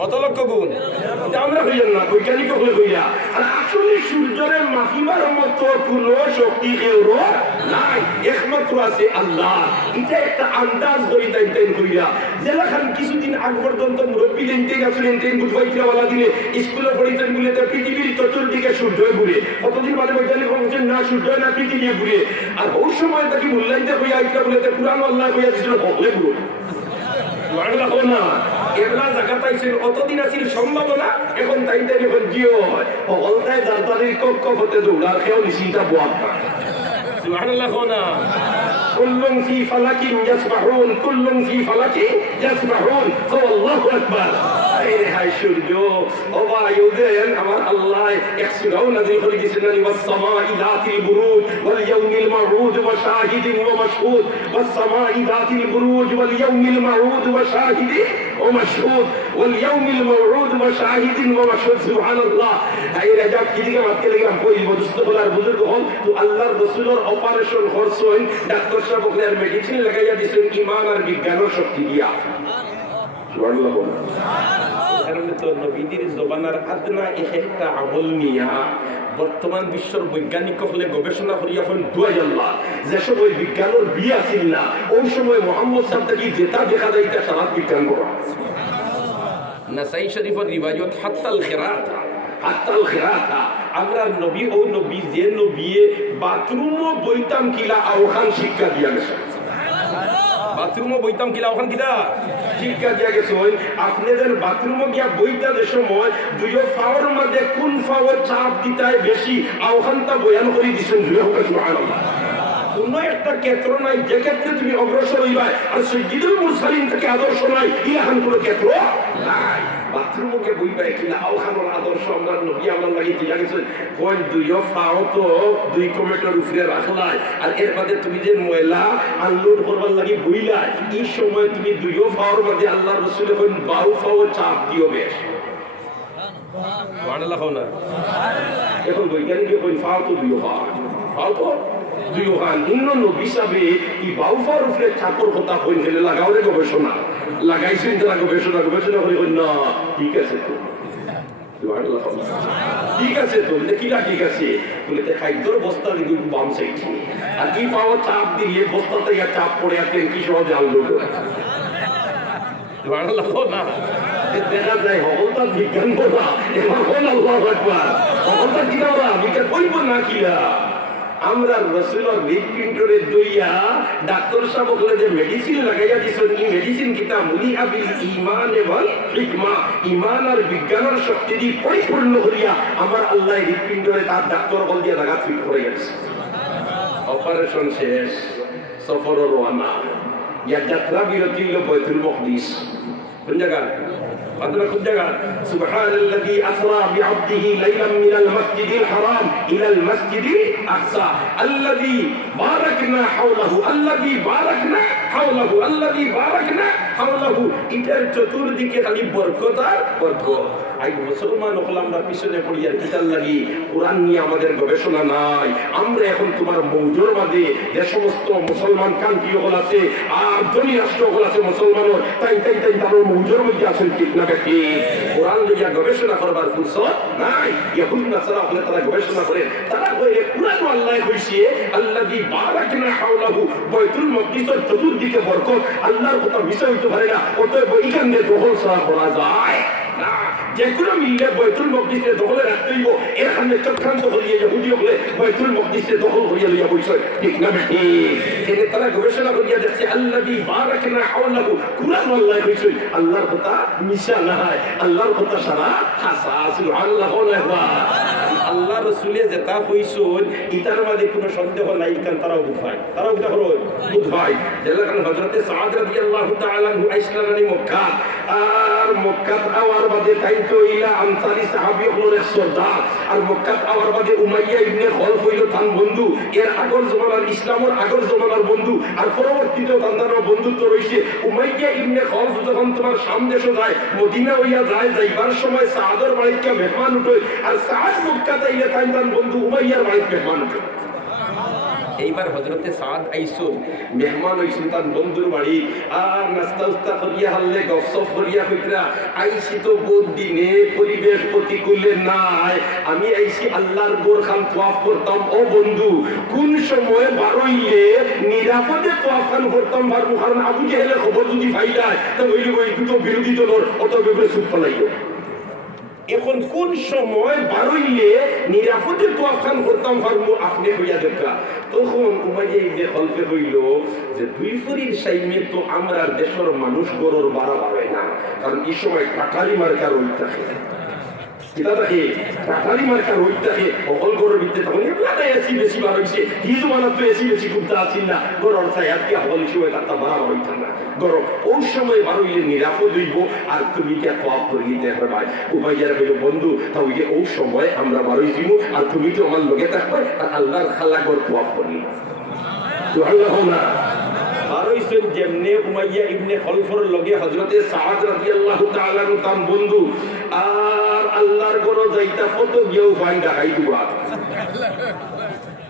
কত লক্ষ গুণ? এটা আমরা হইলেন না, বৈজ্ঞানিক হলে হইয়া। আর আসলে সূর্যের মাফিবার মতো কোন শক্তি কেউ নাই, একমাত্র আছে আল্লাহ। এটা একটা আন্দাজ করি তাই করিয়া যেখান কিছুদিন আগ পর্যন্ত মুরব্বী লেনতেন আসলেন গুজবাইকিরাওয়ালা দিলে স্কুলে পড়িতেন বলে পৃথিবীর চতুর্দিকে সূর্য ঘুরে, কতদিন বাদে বৈজ্ঞানিক বলছেন না সূর্য না পৃথিবী ঘুরে, আর ওই সময় তাকে মূল্যায়িত হইয়া আইটা বলে পুরানো আল্লাহ হইয়া দিয়েছিল হলে ঘুরে না এগুলা জায়গা পাইছিল, অতদিন আছিল সম্ভাবনা, এখন তাই তাই এখন জিও হয় অগলতায় জানতালির কক্ষ হতে দৌড়ার খেয়েও নিশ্চিন্তা বোয়াত পায়। সুবহানাল্লাহ না কুল্লুম ফি ফালাকিন ইয়াসবাহুন কুল্লুম ফি ফালাকিন ইয়াসবাহুন আল্লাহু আকবার। এই হাই সূর্য ও বায়ুদেন আমার আল্লাহ এক সূরা নাযিল করে দিয়েছেন, ওয়াস সামাই যাতিল বুরুজ ওয়াল ইয়াউমিল মাউউদ ওয়া শাহিদিন ওয়া মাশহুদ ওয়াস সামাই যাতিল বুরুজ ওয়াল ইয়াউমিল মাউউদ ওয়া শাহিদিন ওয়া মাশহুদ ওয়াল ইয়াউমিল মাউউদ ওয়া শাহিদিন ওয়া মাশহুদ। সুবহানাল্লাহ। এই রাজা কি দিকে মাতকে লাগলাম কই বদস্ত বলার বুজুর্গ হল তো আল্লাহর রাসূলের অপারেশন করছেন, ডাক্তার সাহেব ওখানে মেডিসিন লাগাইয়া দিয়েছেন ঈমান আর বিজ্ঞানের শক্তি দিয়া। সুবহানাল্লাহ। কারণ তো নবীদের জবানার আদনা একটা আমল নিয়া বর্তমান বিশ্বের বৈজ্ঞানিক হলে গবেষণা করি এখন দুয়াই আল্লাহ যে সময় বিজ্ঞানের বিয়ে আসিল না ওই সময় মোহাম্মদ সাহেব থেকে যেটা দেখা যায় এটা সারা বিজ্ঞান করা। নাসাই শরীফের রিওয়ায়াত হাত্তাল খিরাতা হাত্তাল খিরাতা আমরা নবী ও নবী যে নবী বাথরুমও বইতাম কিলা আওখান শিক্ষা দিয়া গেছে, বাথরুমও বইতাম কিলা ওখান কিলা শিক্ষা দিয়া গেছে। আপনাদের বাথরুমও গিয়া বইটা যে সময় দুইও পাওয়ার মধ্যে কোন পাওয়ার চাপ দিতায় বেশি আওখানটা বয়ান করে দিচ্ছেন। সুবহানাল্লাহ। কোন একটা ক্ষেত্র নাই যে ক্ষেত্রে তুমি অগ্রসর হইবা আর সাইয়্যিদুল মুরসালিন থেকে আদর্শ নাই ইহান কোন ক্ষেত্র নাই। বাথরুমকে বইবা কিনা আওখানোর আদর্শ আমরা নবী আমার লাগি দিয়া গেছে কোন দুইও পাও তো 2 কমিটার উপরে রাখলাই আর এর বাদে তুমি যে ময়লা আনলোড করবার লাগি বইলা এই সময় তুমি দুইও পাওয়ার মধ্যে আল্লাহর রাসূল কোন 12 পাও চাপ দিও বেশ। সুবহানাল্লাহ না এখন বৈজ্ঞানিক কোন পাও তো দুইও পাও তো দুইও হান ইন্ন নবী সাবে এই বাউফার উপরে চাপর কথা কই ফেলে লাগাওরে গবেষণা লাগাইছেন যারা গবেষণা করে না ঠিক আছে তো ঠিক আছে তো কিনা ঠিক আছে বলে খাদ্যর বস্তা দিকে বাম সাইড আর কি পাওয়া চাপ দিয়ে বস্তাতে চাপ পড়ে আছে কি সহজে আনলো না দেখা যায় হলতা বিজ্ঞান বলা এবার হল আল্লাহু আকবার হলতা কিনা ওরা বিজ্ঞান বলব না কিনা আমরা রাসূলের হৃদপিণ্ডরে দইয়া ডাক্তার সাহেব বলে যে মেডিসিন লাগাইয়া দিছেন এই মেডিসিন কিতা মুলিহা বিল ঈমান ওয়াল হিকমা ঈমান আর বিজ্ঞানের শক্তি দিয়ে পরিপূর্ণ করিয়া আমার আল্লাহ হৃদপিণ্ডরে তার ডাক্তার বল দিয়া লাগা ফিট করে গেছে। অপারেশন শেষ, সফর রওনা, ইয়া যাত্রা বিরতি হলো বাইতুল মুকদ্দিস। কোন জায়গা আপনারা কোন জায়গা? সুবহানাল্লাযী আসরা বিআবদিহি লাইলাম মিনাল মাসজিদিল হারাম ইলাল মাসজিদিল আকসা আল্লাযী বারাকনা হাওলাহু আল্লাযী বারাকনা হাওলাহু আল্লাযী বারাকনা হাওলাহু। এটার চতুর্দিকে খালি বরকত আর বরকত। আই মুসলমান হল আমরা পিছনে পড়ি আর কিতার লাগি কোরআন নিয়ে আমাদের গবেষণা নাই। আমরা এখন তোমার মৌজুর বাদে যে সমস্ত মুসলমান কান্ট্রি হল আছে আর ধনী রাষ্ট্র হল আছে মুসলমানের তাই তাই তাই তার মৌজুর মধ্যে আছেন ঠিক না কি কোরআন নিয়ে গবেষণা করবার ফুরসত নাই। ইহুদ নাসারা হলে তারা গবেষণা করে তারা কইলে কোরআন আল্লাহ কইছে আল্লাযী বারাকনা হাওলাহু বাইতুল মুকদ্দিসের চতুর্দিকে বরকত আল্লাহর কথা মিশা হইতে পারে না। অতএব এখানে দখল ছাড়া করা যায় না। যে কোনো মিলে বাইতুল মুকদ্দিসে দখলে রাখতে হইব। এখানে চক্রান্ত করিয়ে ইহুদি হলে বাইতুল মুকদ্দিসে দখল করিয়া লইয়া বইছে ঠিক না বেটি এখানে তারা গবেষণা করিয়া দেখছে আল্লাযী বারাকনা হাওলাহু কোরআন আল্লাহ কইছে আল্লাহর কথা মিশা নাই আল্লাহর কথা সারা হাসা। সুবহানাল্লাহ আল্লাহ রাসূলে যেটা কইছেন ইতার মধ্যে কোনো সন্দেহ নাই কারণ তারাও বুঝায় তারাও এটা হলো বুঝায়। যেমন হযরত সাদ রাদিয়াল্লাহু তাআলা আনহু ইসলামে মক্কা আর মক্কা আওয়ার বাদে তাইতো ইলা আনসারী সাহাবী হলের সর্দার আর মক্কা আওয়ার বাদে উমাইয়া ইবনে খলফ হইল তার বন্ধু। এর আগর জমানার ইসলামের আগর জমানার বন্ধু আর পরবর্তীতে তাদের বন্ধুত্ব রয়েছে। উমাইয়া ইবনে খলফ যখন তোমার সামনে যায় মদিনা হইয়া যায় যাইবার সময় সাদের বাড়িতে মেহমান উঠে আর সাদ মক্কা তাইলে তাই তার বন্ধু উমাইয়ার বাড়িতে মেহমান উঠে। এইবার হযরতে সাদ আইসুন মেহমান হইছেন তার বন্ধুর বাড়ি আর নাস্তা উস্তা করিয়া হাল্লে গপসপ করিয়া কইরা আইসি তো বহুত দিনে পরিবেশ প্রতিকূলে নাই আমি আইসি আল্লাহর গোরখান তোয়াফ করতাম ও বন্ধু কোন সময় বারইলে নিরাপদে তোয়াফ খান করতাম পারবো কারণ আবু জেহেলের খবর যদি পাই যায় তো ওই দুটো বিরোধী দলের অত ব্যাপারে চুপ পালাইল এখন কোন সময় বারইলে নিরাপদে তোয়াফ খান করতাম পারবো আপনি হইয়া দেখা তখন উমাইয়া ইবনে খলফে কইল যে দুই ফরির সাইমে তো আমরা দেশের মানুষ গরর বাড়া পাবে না কারণ এই সময় কাটারি মার্কার ওই থাকে কিতা থাকে কাটারি মার্কার ওই থাকে অকল গরর ভিতরে তখন এগুলা এসি বেশি বার হইছে হিজু মানা তো এসি বেশি কুমতা আসিল না গরর চাই আর কি হল সময় কাটা বাড়া হইতা না গরম ওই সময় বারইলে নিরাপদ হইব আর তুমি কে তোয়াফ করিয়ে দেখবে ভাই উমাইয়ার কইল বন্ধু তাও যে ওই সময় আমরা বারই দিব আর তুমি তো আমার লগে থাকবে আর আল্লাহর খালা গর তোয়াফ করি সুবহানাল্লাহ না আর হইছেন যেমনে উমাইয়া ইবনে খলফর লগে হযরতে সাদ রাদিয়াল্লাহু তাআলা তার বন্ধু আর আল্লাহর গর যাইতা কত গিয়েও ফাইন দেখাই দিবা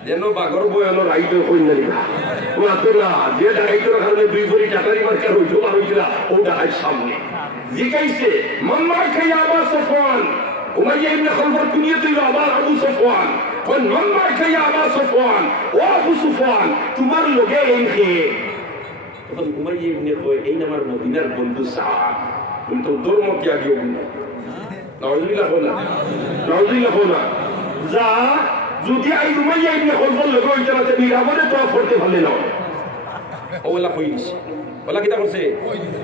যেন বাগর বয়ানো রাইতো কই না দিবা মাত্র না যে ডাকাইতোর কারণে দুই ভরি টাকারি মার্কা হইতো আর হইছিল ও ডাকাই সামনে জিকাইছে মাম্মা খাইয়া আবা সফওয়ান উমাইয়া ইবনে খলফর কুনিয়ে তুইল আবার আবু সফওয়ান কোন মাম্মা খাইয়া আবা সফওয়ান ও আবু সফওয়ান তোমার লগে এই খেয়ে তখন উমাইয়া ইবনে কয় এই আমার মদিনার বন্ধু সাদ কিন্তু ধর্ম ত্যাগী না নাউজুবিল্লাহ না নাউজুবিল্লাহ না যা যদি আই উমাইয়া ইবনে খলফর লগে হইতে না নিরাপদে তোয়াফ করতে পারলে না ওলা কইছে ওলা কিটা করছে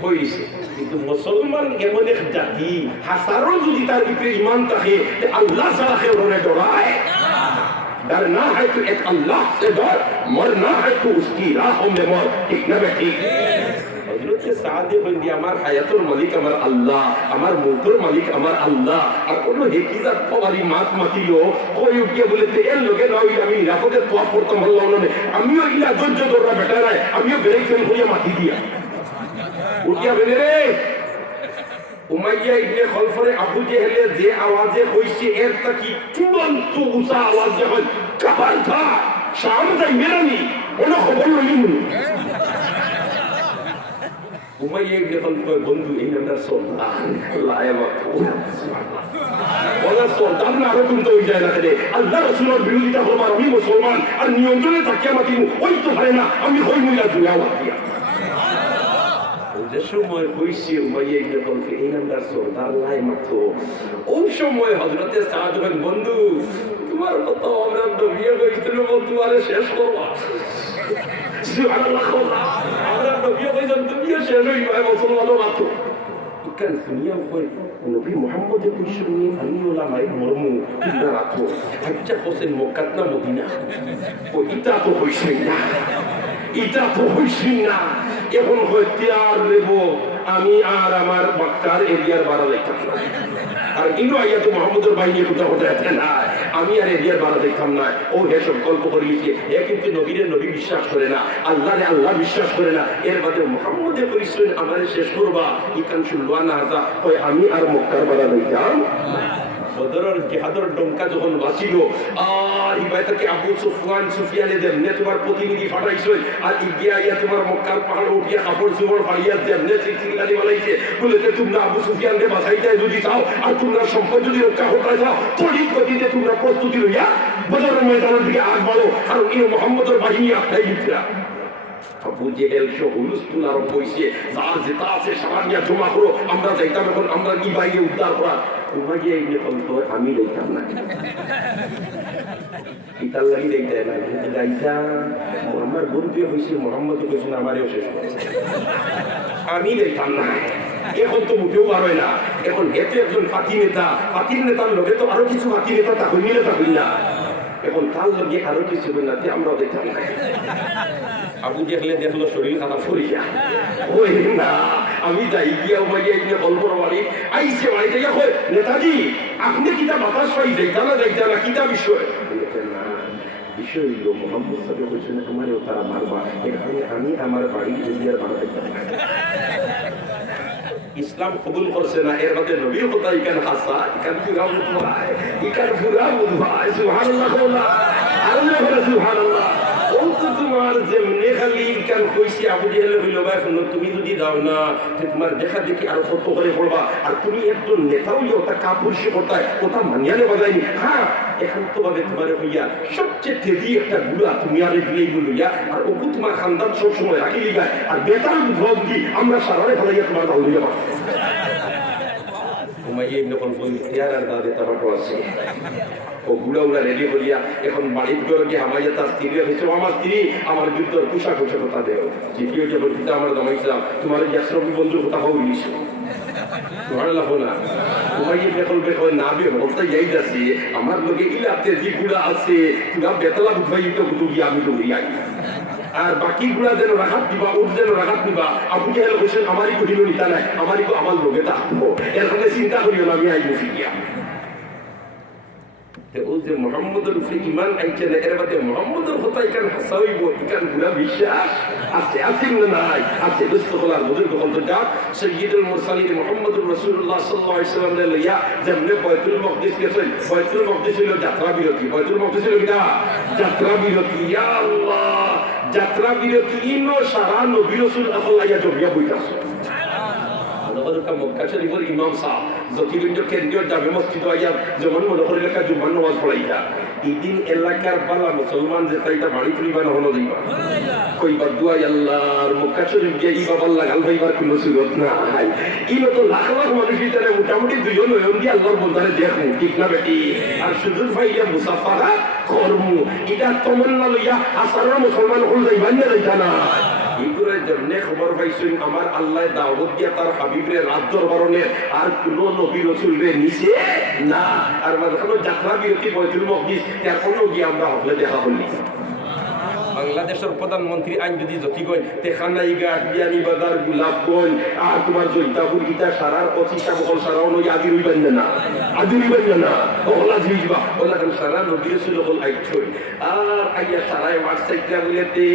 কইছে কিন্তু মুসলমান এমন এক জাতি হাজারো যদি তার ভিতরে ঈমান থাকে তে আল্লাহ ছাড়া কেউ ডরায় डरना है तो एक अल्लाह से डर मरना है तो उसकी राहों में मर ठीक न बैठी হযরত সাদে বন্দি আমার হায়াতুর মালিক আমার আল্লাহ আমার মৌতের মালিক আমার আল্লাহ আর কোন হেকিজাত পাওয়ারি মাত মাতিলো কই উঠিয়ে বলে তেল লগে না হইলে আমি নিরাপদে তোয়াফ করতাম আল্লাহ না আমিও ইলা ধৈর্য ধরা বেটা নাই আমিও ব্রেক ফেল করিয়া মাটি দিয়া উঠিয়া বেরে রে উমাইয়া ইবনে খলফরে আবু জেহেলের যে আওয়াজে হইছে এর তাকি চূড়ান্ত উঁচা আওয়াজে হয় কাবার থা শাম যাই মেরানি কোনো খবর লইনি উমাইয়া ইবনে খলফর বন্ধু এই নামটা সুলতান লায়ামত ওলা সুলতান না আরো তুমি তো ওই যায় না রে আল্লাহ রাসূলের বিরোধিতা করবার আমি মুসলমান আর নিয়ন্ত্রণে থাকিয়া মাতিম ওই তো হয় না আমি হই মইলা দুনিয়া ওয়াকিয়া যে সময় হইছে উমাইয়া ইবনে খলফ এই নামটা সুলতান লায়ামত ওই সময় হযরতে সাদ বলেন বন্ধু তোমার কত আমরা বিয়ে কইছিল তোমারে শেষ করব সুবহানাল্লাহ আমরা বিয়ে কইছেন তুমিও শেষ হইবা মুসলমানও মাত্র ইকান দুনিয়া কই নবী মুহাম্মদ কইছেন আমি ওলামায়ে মরমু কিনা রাখো আচ্ছা হোসেন মক্কা না মদিনা ও ইটা তো হইছে না এটা তো হইছে না এখন হইতে আর দেব আমি আর আমার মক্কার এরিয়ার বাড়া যাইতাম না আর ইনো আইয়া তো মুহাম্মদের বাইরে কথা হতে আছে না আমি আর এরিয়ার বাড়া যাইতাম না ও হে সংকল্প করিয়েছে এ কিন্তু নবীরে নবী বিশ্বাস করে না আল্লাহরে আল্লাহ বিশ্বাস করে না এর বাদে মুহাম্মদে কইছেন আমারে শেষ করবা ইকান শুনবা না হাতা ওই আমি আর মক্কার বাড়া যাইতাম বদরের জিহাদের ডঙ্কা যখন বাঁচিল আর ইবাইতাকে আবু সুফিয়ানে দেমনে তোমার প্রতিনিধি ফাটাইছে আর ইগিয়া ইয়া তোমার মক্কার পাহাড় উঠিয়া কাপড় চোপড় ফাড়িয়া দেমনে চিঠিগালি বানাইছে বলে যে তোমরা আবু সুফিয়ানকে বাঁচাইতে যদি চাও আর তোমরা সম্পদ যদি রক্ষা করতে চাও তড়িৎ গতিতে তোমরা প্রস্তুতি লইয়া বদরের ময়দানের দিকে আগ বাড়ো কারণ এই মুহাম্মদের বাহিনী আটকাই দিচ্ছিলা আবু জেহেল হুলস্থুল আরম্ভ হইছে যার যেটা আছে সারা নিয়ে জমা করো আমরা যাইতাম এখন আমরা কি বাইরে উদ্ধার করা উমাইয়া ইবনে খলফ আমি যাইতাম না ইতার লাগি যাইতাম না যাইতাম আমার বন্ধু হইছে মুহাম্মদ কইছেন আমারও শেষ আমি যাইতাম না এখন তো মুখেও বার হয় না এখন হেতে একজন ফাতি নেতা ফাতির নেতার লগে তো আরো কিছু ফাতি নেতা তা হইলে তা হইল না এখন তার লগে আরো কিছু না আমরাও যাইতাম না আবু জেহেলে দেখলো শরীর খারাপ করিয়া ওই না আমি যাই গিয়া উমাইয়া ইবনে খলফর বাড়ি আইছে বাড়িতে গিয়া কই নেতাজি আপনি কিটা বাতাস পাই যাইতা না কিটা বিষয় বিষয় হইল মুহাম্মদ সাহেব কইছেন আমারও তারা মারবা এখানে আমি আমার বাড়ি এরিয়ার বাড়া যাইতাম না ইসলাম কবুল করছে না এর মধ্যে নবীর কথা ইকান হাসা ইকান পুরা বুঝবাই সুবহানাল্লাহ আল্লাহ সুবহানাল্লাহ ও তোমার যেমনে খালি কান কইছি আবু জেহেল হইল ভাই শুনো তুমি যদি দাও না তোমার দেখা দেখি আরো কত করে পড়বা আর তুমি একজন নেতাও ওটা কাপুরুষে কোথায় ওটা মানিয়ালে বাজাইনি হ্যাঁ একান্ত ভাবে তোমার হইয়া সবচেয়ে তেজি একটা গুড়া তুমি আর দিলেই বলিয়া আর ওকে তোমার খানদান সব সময় রাখি গায় আর বেতার ভোগ দি আমরা সারারে ফেলাইয়া তোমার দাও নিয়ে যাবা উমাইয়া ইবনে খলফুল ইখতিয়ার আর দাদে তাবাটো আছে ও গুড়া উড়া রেডি করিয়া এখন বাড়ির ঘরে গিয়ে হামাইয়া তার স্ত্রী হয়েছে আমার স্ত্রী আমার যুদ্ধর পোশাক কথা দেও চিঠিও যে বলতে আমার জামাইছিলাম তোমার একশরফি বন্ধুর কথা হও ইলিশ তোমার লাভ না উমাইয়া ইবনে খলফুল কয় না বে বলতে যাই যাচ্ছে আমার লোকে ইলাতে যে গুড়া আছে পুরা বেতলা বুঝাই তো গুড়ু গিয়ে আমি তো আই আর বাকি গুলা যেন রাখাত দিবা ওর যেন রাখাত দিবা আবু জেহেল হোসেন আমারই কঠিন নিতা নাই আমারই আমার লোকে থাকবো এর ফলে চিন্তা করিও না আমি আইবো ফিরিয়া ও যে মোহাম্মদের উপরে ইমান আইছে না এর বাদে মোহাম্মদের কথা এখান হাসাইব এখান গুলা বিশ্বাস আছে আছে না নাই আছে দোস্ত বলার বুঝে তখন তো যা সাইয়্যিদুল মুরসালিন মুহাম্মদুর রাসূলুল্লাহ সাল্লাল্লাহু আলাইহি ওয়াসাল্লাম লইয়া যেমনে বাইতুল মাকদিস গেছেন বাইতুল মাকদিস হলো যাত্রা বিরতি বাইতুল মাকদিস হলো কিটা যাত্রা বিরতি ইয়া আল্লাহ যাত্রা বিরতি ইনো সারা নবী রাসূল আল্লাহ ইয়া জমিয়া বইতাছে নগরকা মক্কা শরীফের ইমাম সাহেব জকিগঞ্জ কেন্দ্রীয় জামে মসজিদ আইয়া যেমন মনে করে এলাকা জুম্মার নামাজ পড়াইতা ইদিন এলাকার বালা মুসলমান যে তাইটা বাড়ি তুলিবা নহনো দিবা কইবা দুআ আল্লাহর মক্কা শরীফ গিয়ে ই বাবা লাগাল ভাইবার কোনো সুরত নাই ইনো তো লাখ লাখ মানুষ ভিতরে মোটামুটি দুইজন নয়ন দিয়ে আল্লাহর বন্দারে দেখো ঠিক না বেটি আর সুযোগ পাইয়া মুসাফারা কর্ম এটা তমন্না লইয়া আসার মুসলমান হল যাইবা না যাইতা না ইগুরে যেমনে খবর পাইছেন আমার আল্লাহ দাওয়াত দিয়া তার হাবিবরে রাত দরবারনে আর কোন নবী রাসূল রে নিছে না আর মাঝখানে যাত্রা বিরতি বাইতুল মাকদিস এখন গিয়ে আমরা হলে দেখা বলি বাংলাদেশের প্রধানমন্ত্রী আইন যদি জতি গই তেখানাইঘাট বিয়ানীবাজার গোলাপগঞ্জ আর তোমার জৈতাপুর গীতা সারার অচিতা বকল সারাও নই আদি রইবেন না আদি রইবেন না ওলা জিজবা ওলা কারণ সারা নবী রাসূল হল আইছই আর আইয়া সারায় ওয়াটসঅ্যাপে বলেতে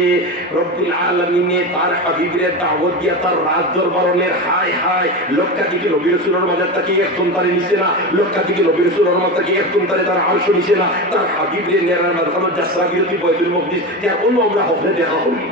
রব্বুল আলামিনে তার হাবিবরে দাওয়াত দিয়া তার রাত দরবারনের হায় হায় লক্ষাধিক নবী রাসূলের মাঝে তাকে এক সন্তানে নিছে না লক্ষাধিক নবী রাসূলের মাঝে তাকে এক সন্তানে তার আরশ নিছে না তার হাবিবরে নেরার মাঝখানে যাত্রা বিরতি বাইতুল মাকদিস আমরা হলে দেখা হলি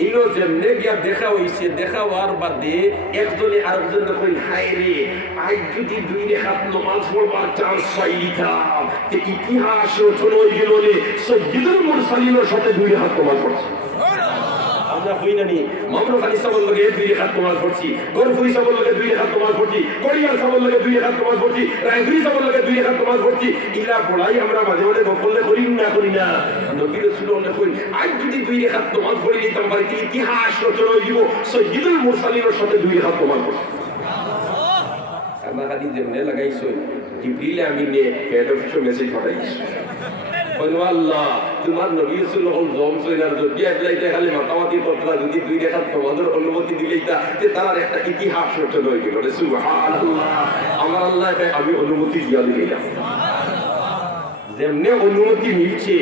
ইনো যেমনে গিয়া দেখা হইছে দেখা হওয়ার বাদে একজনে আরেকজন কই হায় রে আজ যদি দুই রেখাত নামাজ পড়বার চান্স পাইতাম তে ইতিহাস রচনা হয়ে গেল রে সাইয়্যিদুল মুরসালিনের সাথে দুই রেখাত নামাজ পড়ছে আমরা হই না নি মামরু খালি সাবল লগে দুই রেখাত নামাজ পড়ছি গরফুই সাবল লগে দুই রেখাত নামাজ পড়ছি কোরিয়ার সাবল লগে দুই রেখাত নামাজ পড়ছি রাইফুই সাবল লগে দুই রেখাত নামাজ পড়ছি ইলা পড়াই আমরা মাঝে মাঝে গফলে করি না নবী রাসূল কই আজ যদি দুই রেখাত নামাজ পড়ি নিতাম বাড়িতে ইতিহাস রচনা হয়ে যাব সাইয়্যিদুল মুরসালিনের সাথে দুই রেখাত নামাজ পড়ছি আমরা খালি যেমনে লাগাইছো জিবরিল আমিনে হেড অফিসে মেসেজ পাঠাইছে আল্লাহ তোমার নবী রাসূল হল জম সইনার যদি একলাইতে খালি মাতামাতি করতলা যদি দুই রেখাত তোমাদের অনুমতি দিলেইতা তে তার একটা ইতিহাস রচনা হয়ে গেল সুবহানাল্লাহ আমার আল্লাহ আমি অনুমতি দিয়া দিলাম যেমনে অনুমতি মিলছে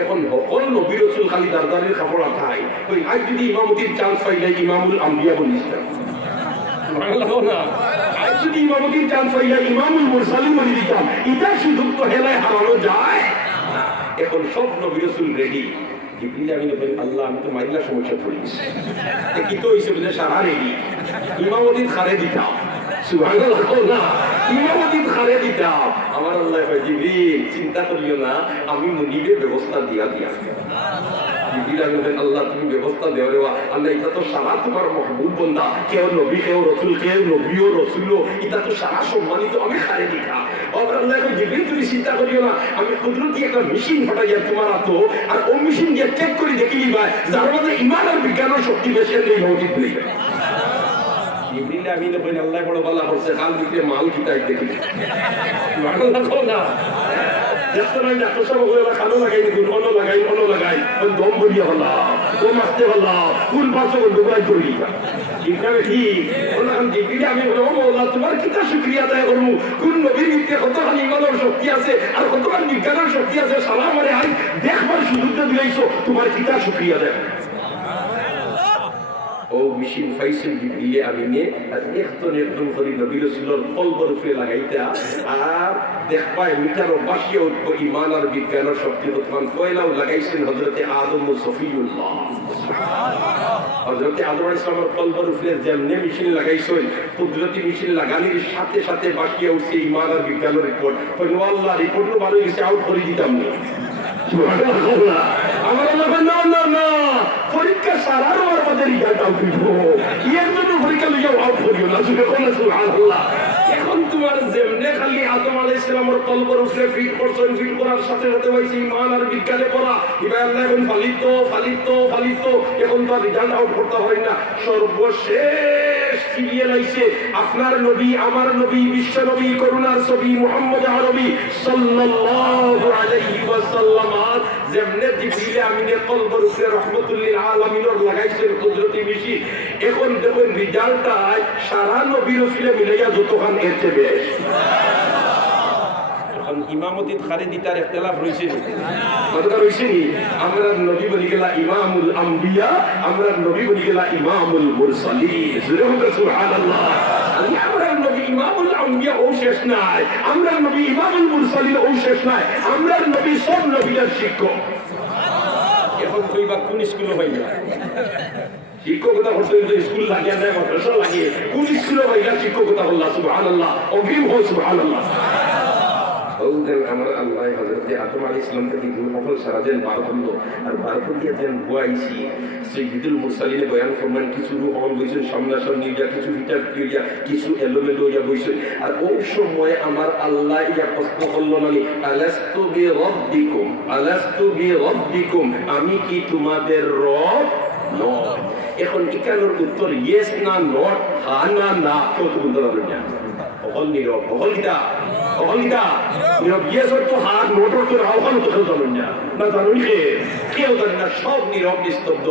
এখন সকল নবী রাসূল খালি দারদারির খবর আথাই ওই আজ যদি ইমামতির চান্স পাইলে ইমামুল আম্বিয়া বলিস্তাম সুবহানাল্লাহ না আজ যদি ইমামতির চান্স পাইলে ইমামুল মুরসালিন বলি দিতাম এটা সুযোগ তো হেলায় হারানো যায় এখন সব নবী রাসূল রেডি জিবরিল আমিন বলেন আল্লাহ আমি তো মাইলা সমস্যা পড়িস কি তো হইছে বলে সারা রেডি ইমামতির খারে দিতাম সুবহানাল্লাহ না ইমামতির খারে দিতাম আমার আল্লাহ কয় জিবরিল চিন্তা করিও না আমি মুনিবের ব্যবস্থা দিয়া জিবরিল আমিন বলেন আল্লাহ তুমি ব্যবস্থা দেও রে আল্লাহ এটা তো সারা তোমার মাহবুব বান্দা কেউ নবী কেউ রাসূল কেউ নবী ও রাসূল এটা তো সারা সম্মানিত আমি খারে দিতাম আমার আল্লাহ কয় জিবরিল তুমি চিন্তা করিও না আমি কুদরতি একটা মেশিন ফাটাইয়া তোমার হাতে আর ও মেশিন দিয়ে চেক করে দেখিলি ভাই যার মধ্যে ঈমান আর বিজ্ঞানের শক্তি বেশি নেই মৌজিদ নেই জিবরিল আমিন বলেন আল্লাহ বড় বলা হচ্ছে কাল দিকে মাল কিতাই দেখি সুবহানাল্লাহ না যেমন ডাক্তার সাহেব ওরা খানো লাগাই দেখুন অন্য লাগাই ওই দম বলিয়া হলা ও মারতে হলা কোন পাশে ডুবাই করি ঠিক ওরা জিবরিল আমি বললাম তোমার কিতা শুকরিয়া আদায় করবো কোন নবীর ভিতরে কতখানি ইমানের শক্তি আছে আর কতখানি বিজ্ঞানের শক্তি আছে সারা মানে আই দেখবার সুযোগটা দিলাইছো তোমার কিতা শুকরিয়া দেয় ও মেশিন ফাইসেল জিবরিল আমিনে আর একজন করে নবী রাসূলের কলবের উপরে লাগাইতা আর দেখবাই মিটারও বাসিয়া উঠব ঈমান আর বিজ্ঞানের শক্তি উৎপন্ন কয়লাও লাগাইছেন হযরতে আদম ও সফিউল্লাহ হযরতে আদম আলাইহিস সালামের কলবের উপরে যেমনি মেশিন লাগাইছেন কুদরতি মেশিন লাগানোর সাথে সাথে বাসিয়া উঠছে ঈমান আর বিজ্ঞানের রিপোর্ট কইন আল্লাহ রিপোর্ট ভালো গেছে আউট করে দিতাম না সুবহানাল্লাহ আমার আল্লাহ না না না পরীক্ষা সারারও আমাদের রিজাল্ট আউট হইব এর জন্য পরীক্ষা লইয়া আউট করিও না সুবহানাল্লাহ এখন তোমার যেমনে খালি আদম আলাইহিস সালামের কলবের উপরে ফিট করছেন ফিট করার সাথে সাথে হইছে ঈমান আর বিজ্ঞানে পড়া এবার আল্লাহ এখন ফালিত এখন তো রিজাল্ট আউট করতে হয় না সর্বশেষ সিরিয়াল আইছে আপনার নবী আমার নবী বিশ্ব নবী করুণার ছবি মুহাম্মদ আরবি সাল্লাল্লাহু আলাইহি ওয়াসাল্লাম যেমনে জিবরিল আমিনের কলবের উপরে রহমতুল লিল আলামিনের লাগাইছেন কুদরতি মেশিন এখন দেখুন রিজাল্টটা সারা নবী রাসূলের মিলাইয়া যতখান এতে বেশ এখন ইমামতিত খারিদিতার ইখতিলাফ রইছে কতটা রইছে নি আমরা নবী বলি গেলা ইমামুল আম্বিয়া আমরা নবী বলি গেলা ইমামুল মুরসালিন সুবহানাল্লাহ আমরা নবী ইমামুল আম্বিয়া ও শেষ নাই আমরা নবী ইমামুল মুরসালিন ও শেষ নাই আমরা নবী সব নবীর শিক্ষক এখন কইবা কোন স্কুলে হইলা শিক্ষকতা করতে স্কুল লাগিয়ে দেয় মাদ্রাসা লাগিয়ে কোন স্কুলে হইলা শিক্ষকতা হল্লা সুবহানাল্লাহ অগ্রিম হো সুবহানাল্লাহ আমার আল্লাহ হযরতে আদম আলাইহিস সালাম থেকে সকল সারা দেন 12 খন্ড আর 12 খন্ড দেন বুয়াইছি সাইয়্যিদুল মুরসালিনে বয়ান ফরমান কিছু রূহ হল বইছেন সামনাসামনি যা কিছু ভিতর দিয়া কিছু এলোমেলো ইয়া বইছেন আর ওই সময় আমার আল্লাহ ইয়া প্রশ্ন করলো মানে আলাস্তু বিরাব্বিকুম আমি কি তোমাদের রব নয় এখন এখানের উত্তর ইয়েস না নট হ্যাঁ না না কেউ তো বলতে পারবেন না অকল নীরব অকলিতা নীরব ইয়েস তো হ্যাঁ নোট তো রাওখান তো কেউ জানেন না জানুন কেউ জানেন না সব নীরব নিস্তব্ধ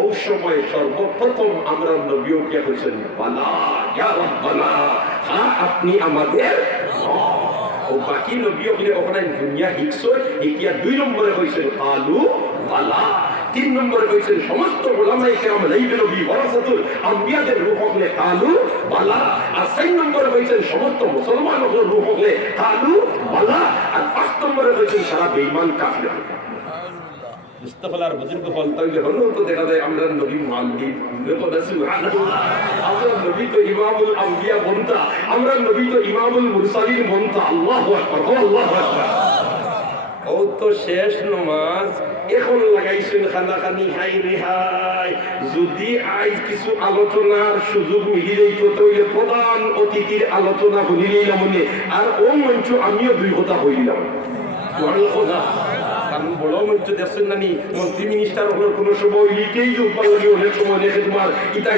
ওই সময় সর্বপ্রথম আমরা নবীও কে হয়েছেন বালা ইয়া রাব্বানা হ্যাঁ আপনি আমাদের ও বাকি নবীও বলে ওখানে দুনিয়া হিকসই একিয়া 2 নম্বরে হয়েছেন কালু বালা 3 নম্বরে হয়েছেন সমস্ত ওলামায়ে কেরাম লাইবে নবী ওয়ারাসাতুল আম্বিয়াদের রূহ হলে কালু বালা আর 4 নম্বরে হয়েছেন সমস্ত মুসলমানদের রূহ হলে কালু বালা আর 5 নম্বরে হয়েছেন সারা বেঈমান কাফির মুস্তাফার বুজুর্গ বলতেন যে হলো তো দেখা যায় আমরা নবী মুআল্লিম দেখো সুবহানাল্লাহ আমরা নবী তো ইমামুল আম্বিয়া বনতা আমরা নবী তো ইমামুল মুরসালিন বনতা আল্লাহু আকবার আল্লাহু আকবার ও তো শেষ নামাজ এখন লাগাইছেন খানাখানি হাই রেহাই যদি আজ কিছু আলোচনার সুযোগ মিলি যাইতো তাহলে প্রধান অতিথির আলোচনা শুনিলেই না মনে আর ও মঞ্চ আমিও 2 কথা হইলাম কথা কারণ বড় মঞ্চ দেখছেন নানি মন্ত্রী মিনিস্টার হওয়ার কোনো সময় লিখেই উৎপাদ লাগে অনেক সময় দেখে তোমার ইটা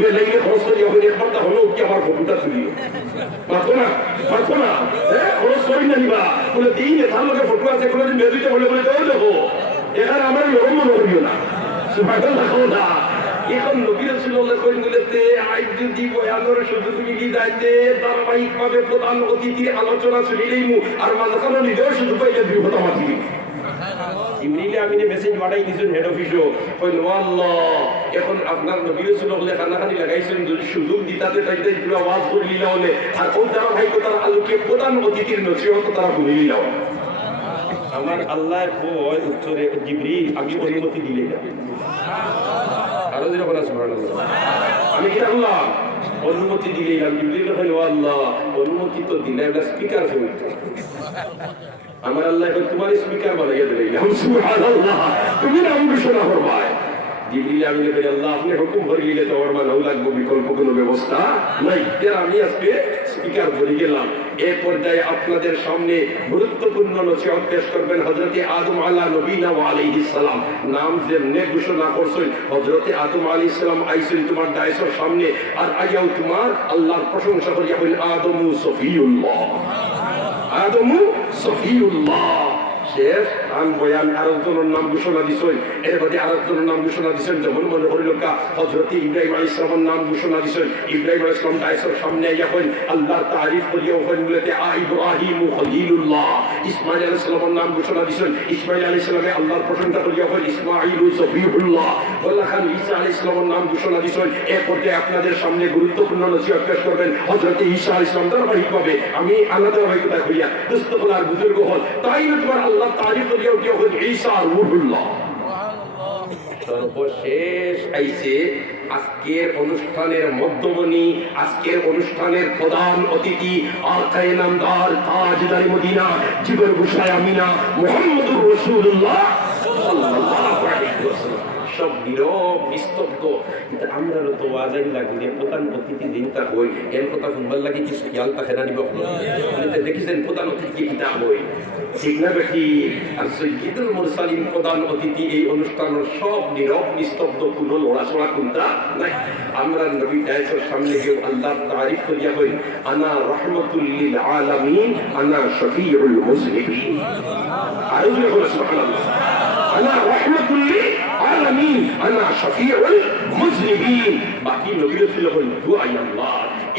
বেলাইলে খরচ করি এখন একবারটা হলো কি আমার ফটোটা তুলি পারতো না খরচ করি না নিবা বলে দিই তার লোকের ফটো আছে কোনোদিন বেরোইতে বলে দেখো এখানে আমার লোক মনে করিও না সুবহানাল্লাহ এখন নবী রাসূলুল্লাহ কইলেতে আজ যদি বয়ানের সুযোগ মিলি যাইতে ধারাবাহিকভাবে প্রধান অতিথির আলোচনা শুনিলেই আর মাঝখানে নিজেও শুধু পাইলে 2 কথা মাতি জিবরিল আমিনে মেসেজ পাঠাই দিয়েছেন হেড অফিসও কইল আল্লাহ এখন আপনার নবী রাসূলুল্লাহ খানাখানি লাগাইছেন যদি সুযোগ দিতাতে তাইতে পুরো আওয়াজ করে নিলা হলে আর ওই ধারাবাহিকতার আলোকে প্রধান অতিথির নসিহত তারা শুনে নিলা আমার আল্লাহ কয় উত্তরে জিবরিল আমি অনুমতি দিলে না আরো যখন সুবহানাল্লাহ আমি কি আল্লাহ অনুমতি দিলে জিবরিল কইল আল্লাহ অনুমতি তো দিলে না স্পিকার হইতো আমার আল্লাহ তোমার স্পিকার বানাইয়া দিলেন সুবহানাল্লাহ তুমি নাম ঘোষণা করবাই জিবরিল আমিন বলে আল্লাহ আপনি হুকুম করে দিলে তো আমার মানাও লাগবে বিকল্প কোনো ব্যবস্থা নাই এর আমি আজকে স্পিকার বলে গেলাম এই পর্যায়ে আপনাদের সামনে গুরুত্বপূর্ণ নসিহত পেশ করবেন হযরতে আদম আলা নবীনা ওয়া আলাইহিস সালাম নাম যেমনে ঘোষণা করছেন হযরতে আদম আলাইহিস সালাম আইছেন তোমার দায়সের সামনে আর আয়াও তোমার আল্লাহর প্রশংসা করিয়া বলেন আদমু সফিউল্লাহ শেষ খান বয়ান আরেকজনের নাম ঘোষণা দিছেন, এর বাদে আরেকজনের নাম ঘোষণা দিছেন, যেমন মনে করিল হযরত ইব্রাহিম আলাইহিস সালামের নাম ঘোষণা দিছেন। ইব্রাহিম আলাইহিস সালাম দাইসের সামনে যখন আল্লাহর তারিফ করিয়া ওখানে বলেতে ইব্রাহিম খলিলুল্লাহ। ইসমাঈল আলাইহিস সালামের নাম ঘোষণা দিছেন। ইসমাঈল আলাইহিস সালামে আল্লাহর প্রশংসা করিয়া ওখানে ইসমাঈল সফিউল্লাহ। আল্লাহ খান ঈসা আলাইহিস সালামের নাম ঘোষণা দিছেন। এর পর্যায়ে আপনাদের সামনে গুরুত্বপূর্ণ নসিহত পেশ করবেন হযরত ঈসা আলাইহিস সালাম। ধারাবাহিকভাবে আমি আলাদা ভাবে হইয়া দুস্থলার বুজুর্গ হল, তাই না তোমার আল্লাহ তারিফ করিয়া উঠিয়া ওখানে ঈসা রূহুল্লাহ। সর্বশেষ আইছে আজকের অনুষ্ঠানের মধ্যমণি, আজকের অনুষ্ঠানের প্রধান অতিথি, আকায়ে নামদার তাজদার মদিনা জীবন ঘোষায় আমিনা মুহাম্মদুর রাসূলুল্লাহ সাল্লাল্লাহু আলাইহি ওয়াসাল্লাম। সব নীরব নিস্তব্ধ। কিন্তু আমরা তো ওয়াজাইন লাগলে প্রধান অতিথি দিনটা হই এর কথা শুনবার লাগে কিছু খেয়াল থাকে না। নিব দেখেছেন প্রধান অতিথি কিতা হই, ঠিক না বেঠি? আর সৈয়দুল মুরসালিন প্রধান অতিথি এই অনুষ্ঠানের সব নীরব নিস্তব্ধ, কোনো লড়াচড়া কোনটা নাই। আমরা নবী দায়ের সামনে গিয়ে আল্লাহর তারিফ করিয়া হই আনা রাহমাতুল লিল আলামিন আনা শফিউল মুজনিবিন। আর সুবহানাল্লাহ, আনা রাহমাতুল লিল আলামিন আনা শফিউল মুজনিবিন। বাকি নবীর ছিল দুআই আল্লাহ।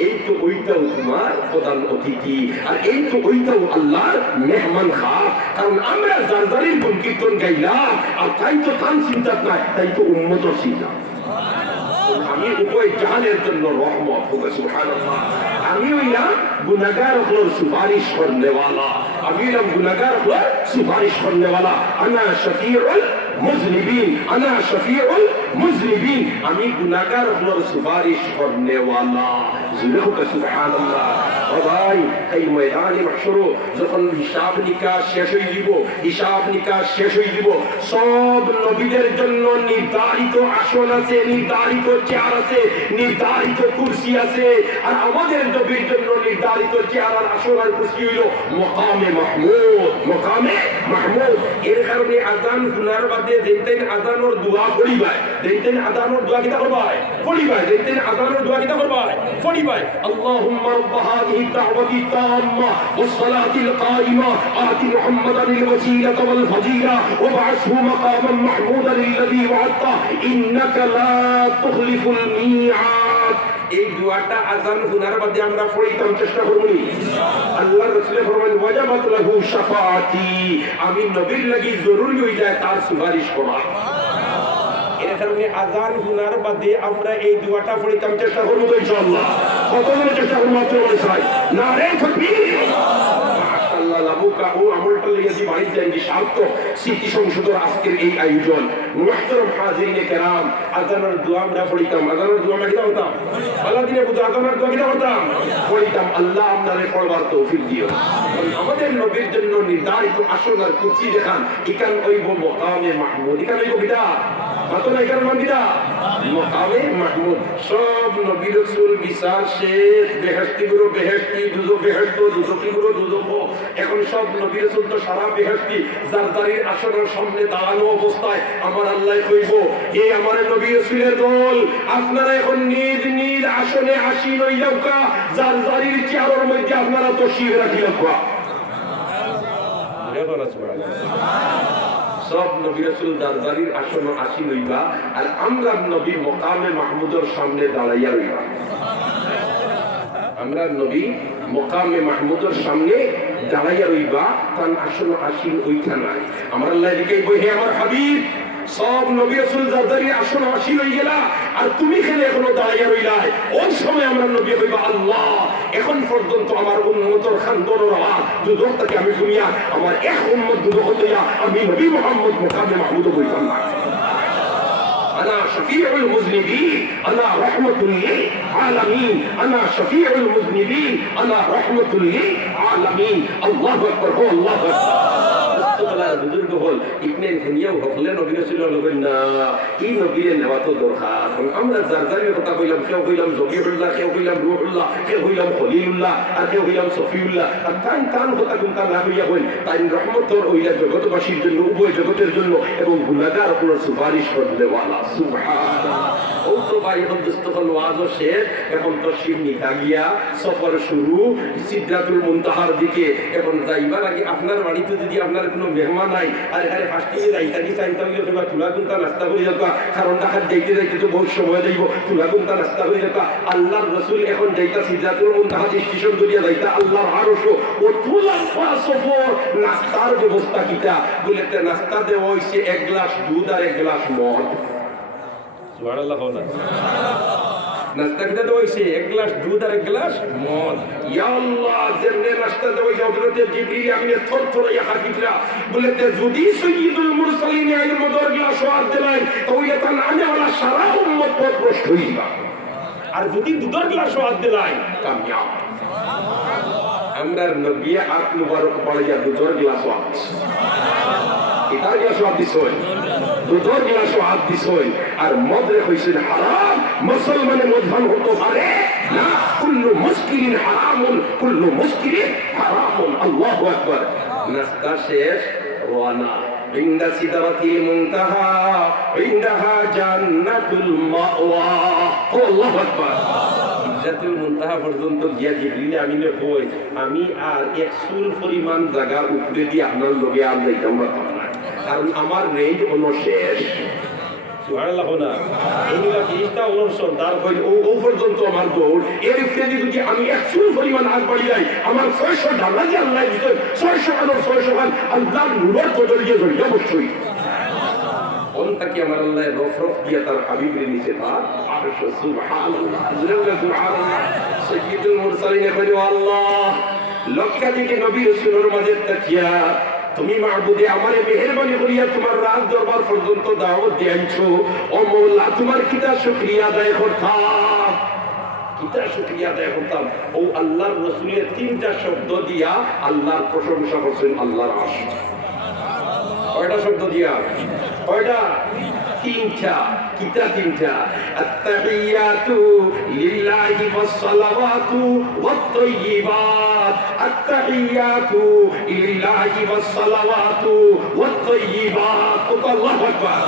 এই তো ওইটাও তোমার প্রধান অতিথি, আর এই তো ওইটাও আল্লাহর মেহমান খাস। কারণ আমরা জারজারির গুণ কীর্তন গাইলাম, আর তাই তো তান চিন্তা নাই, তাই তো উম্মত চিন্তা। আমি উভয় জাহানের জন্য রহমত হবে, সুবহানাল্লাহ। আমি হইলাম গুনাহগার হলোর সুপারিশ করনেওয়ালা, আমি হইলাম গুনাহগার হলোর সুপারিশ করনেওয়ালা। আনা শফিউল মুজনিবিন, আনা শফিউল মুজনিবিন। আমি গুনাহগার হলোর সুপারিশ করনেওয়ালা। সুবহানাল্লাহ। ও ভাই, এই ময়দানে মাহশর যখন হিসাব নিকাশ শেষ হয়ে যাব, হিসাব নিকাশ শেষ হয়ে যাব, সব নবীদের জন্য নির্ধারিত আসন আছে, নির্ধারিত চেয়ার আছে, নির্ধারিত কুরসি আছে। আর আমাদের নবীর জন্য নির্ধারিত চেয়ার আর আসন আর কুরসি হইল মকামে মাহমুদ, মকামে মাহমুদ। এর কারণে আযান শোনার বাদে যেতেন আযানের দোয়া পড়িবাই, যেতেন আযানের দোয়া কিতা করবাই পড়িবাই, যেতেন আযানের দোয়া কিতা করবাই পড়িবাই। আল্লাহুম্মা রাব্ব হাযিহি الدعوة التامة والصلاة القائمة آت محمدا الوسيلة والفضيلة وابعثه مقاما محمودا الذي وعدته إنك لا تخلف الميعاد। এই দোয়াটা আযান শোনার বাদে আমরা পড়িতাম, চেষ্টা করব আল্লাহর রাসূল ফরমান ওয়াজাবাত লাহু শাফাআতি। আমি নবীর লাগি জরুরি হয়ে যায় তার সুপারিশ করা। এর কারণে আযান শোনার বাদে আমরা এই দোয়াটা পড়িতাম, চেষ্টা করব ইনশাআল্লাহ। কতজনের চেষ্টা করব মাত্র বলছাই নারে তাকবীর। মাশাআল্লাহ, লাবুকা ও আমলটা লেগেছি বাড়ি যাই সার্থক স্মৃতি সংসদের আজকের এই আয়োজন। মুহতারাম হাজিরিনে কেরাম, আযানের দোয়া আমরা পড়িতাম, আযানের দোয়া আমরা কিতা করতাম, আল্লাহ দিনে বুঝা আযানের দোয়া কিতা করতাম পড়িতাম। আল্লাহ আপনারে পড়বার তৌফিক দিও। আমাদের নবীর জন্য নির্ধারিত আসন আর কুরসি দেখান, ইকান ওইব মকামে মাহমুদ, ইকান ওইব কিতা মাত্র এখানে মন্দিরা মকামে মাহমুদ। সব নবী রাসূল বিচার শেষ, বেহেশতি গুরু বেহেশতি, দুজো বেহেশত, দুজকি গুরু দুজক। এখন সব নবী রাসূল তো সারা বেহেশতি জারজারির আসনের সামনে দাঁড়ানো অবস্থায় আমার আল্লাহ কইব, এই আমার নবী রাসূলের দল, আপনারা এখন নিজ নিজ আসনে আসীন হইয়াও কা, জারজারির চেয়ারের মধ্যে আপনারা তো শির রাখিলাম কা। সব নবী রাসূল জারজারির আসন আসীন হইবা, আর আমরা নবী মকামে মাহমুদের সামনে দাঁড়াইয়া রইবা। আমরা নবী মকামে মাহমুদের সামনে দাঁড়াইয়া রইবা, তার আসন আসীন হইতা নাই। আমার আল্লাহ দিকে হে আমার হাবিব, সব নবী রাসূল জারজারির আসন আসীন হই গেলা, আর তুমি খেলে এখনো দাঁড়াইয়া রইলাই। ওই সময় আমরা নবী কইবা আল্লাহ, এখন পর্যন্ত আমার উম্মতের খানদনের আওয়াজ দুদক থেকে আমি শুনিয়া আমার এক উম্মত দুদক হইয়া আমি নবী মুহাম্মদ মুকামে মাহমুদ হইতাম না। أنا شفيع المذنبين أنا رحمة للعالمين أنا شفيع المذنبين أنا رحمة للعالمين الله أكبر هو الله أكبر বুজুর্গ হল ইবনে তাইমিয়াও হলেন নবী রাসূলুল্লাহ বলেন না, এই নবীর নেওয়া তো দরকার। আমরা জারজারির কথা কইলাম, কেউ কইলাম জবিহুল্লাহ, কেউ কইলাম রূহুল্লাহ, কেউ কইলাম খলিলুল্লাহ, আর কেউ কইলাম সফিউল্লাহ। আর তান কথা কোনটা না হইয়া বলেন তাই রহমতের ওইলা জগৎবাসীর জন্য, উভয় জগতের জন্য এবং গুনাহগার আপনার সুপারিশ করলেওয়ালা। সুবহানাল্লাহ। ও তো ভাই বন্ধুস্থ হল ওয়াজও শেষ, এখন তো শিবনিতা গিয়া সফর শুরু সিদরাতুল মুনতাহার দিকে। এখন যাইবার আগে আপনার বাড়িতে যদি আপনার কোনো মেহমান নাই আর এখানে ফার্স্টে যাইতা কি চাইতে হইলে তোমার তুলা গুনতা নাস্তা করে যাবা, কারণ ঢাকার যাইতে যাইতে তো বহুত সময় যাইব, তুলা গুনতা নাস্তা করে যাবা। আল্লাহর রাসূল এখন যাইতা সিদরাতুল মুনতাহা স্টেশন করিয়া যাইতা আল্লাহর আরশ, ও তুলা সফর নাস্তার ব্যবস্থা কিটা বলে নাস্তা দেওয়া হইছে এক গ্লাস দুধ আর এক গ্লাস মদ। সুবহানাল্লাহ। নাস্তা কিটা দেওয়া হইছে এক গ্লাস দুধ আর এক গ্লাস মদ। ইয়া আল্লাহ, যেমনে নাস্তা দেওয়া হইছে হযরতে জিবরিল আমিনে থরথরাইয়া হাসিতরা বলেতে যদি সাইয়্যিদুল মুরসালিন এর মদর গ্লাস ওয়াদ দিলেন তাহলে তার নামে ওলা সারা উম্মত পথভ্রষ্ট হইবা, আর যদি দুধের গ্লাস ওয়াদ দিলেন কামিয়াব। আমরার নবী হাত মুবারক বাড়িয়া দুধের গ্লাস ওয়াদ এটার গ্লাস ওয়াদ দিছেন, দুধের গ্লাস ওয়াদ দিছেন। আর মদ রে হইছেন হারাম, মুসলমানের মদহান হতে পারে না। কুল্লু মুস্কিরিন হারামুন, কুল্লু মুস্কিরিন হারামুন। আল্লাহু আকবার। নাস্তা শেষ, রওনা عند سدرة المنتهى عندها جنة المأوى। الله أكبر। সিদরাতুল মুনতাহা পর্যন্ত গিয়া জিবরিল আমিনে কই আমি আর এক চুল পরিমাণ জায়গা উপরে দিয়ে আপনার লগে আর যাইতাম না, কারণ আমার রেঞ্জ অনশেষ। সুবহানাল্লাহ। না এইগুলা ফিরিস্তা অনুসরণ তার কই ও পর্যন্ত আমার দৌড়, এর ফেলে যদি আমি এক চুল পরিমাণ আগ বাড়ি যাই আমার 600 ঢালা যে আল্লাহ দিতেন 600 আলোর 600 খান আল্লাহর নূরের বদলিয়ে জড়িয়ে অবশ্যই অন্তকে আমার আল্লাহ রফরফ দিয়ে তার হাবিবের নিচে তার আরশ। সুবহানাল্লাহ। সুবহানাল্লাহ। সাইয়্যিদুল মুরসালিন কইলো আল্লাহ লক্ষাধিক নবী রাসূলের মাঝে তাকিয়া তুমি মাহবুদে আমারে মেহেরবানি করিয়া তোমার রাজ দরবার পর্যন্ত দাওয়াত দিয়েছো। ও মওলা তোমার কিতা শুকরিয়া আদায় করতাম, কিতা শুকরিয়া আদায় করতাম। ও আল্লাহর রাসূলের তিনটা শব্দ দিয়া আল্লাহর প্রশংসা করছেন আল্লাহর আরশ। কয়টা শব্দ দিয়া? কয়টা? তিনটা। কিতা তিনটা? আত্তাহিয়াতু লিল্লাহি ওয়াসসালাওয়াতু ওয়াত-তাইয়্যিবাত। আত্তাহিয়াতু লিল্লাহি ওয়াসসালাওয়াতু ওয়াত-তাইয়্যিবাত। আল্লাহু আকবার।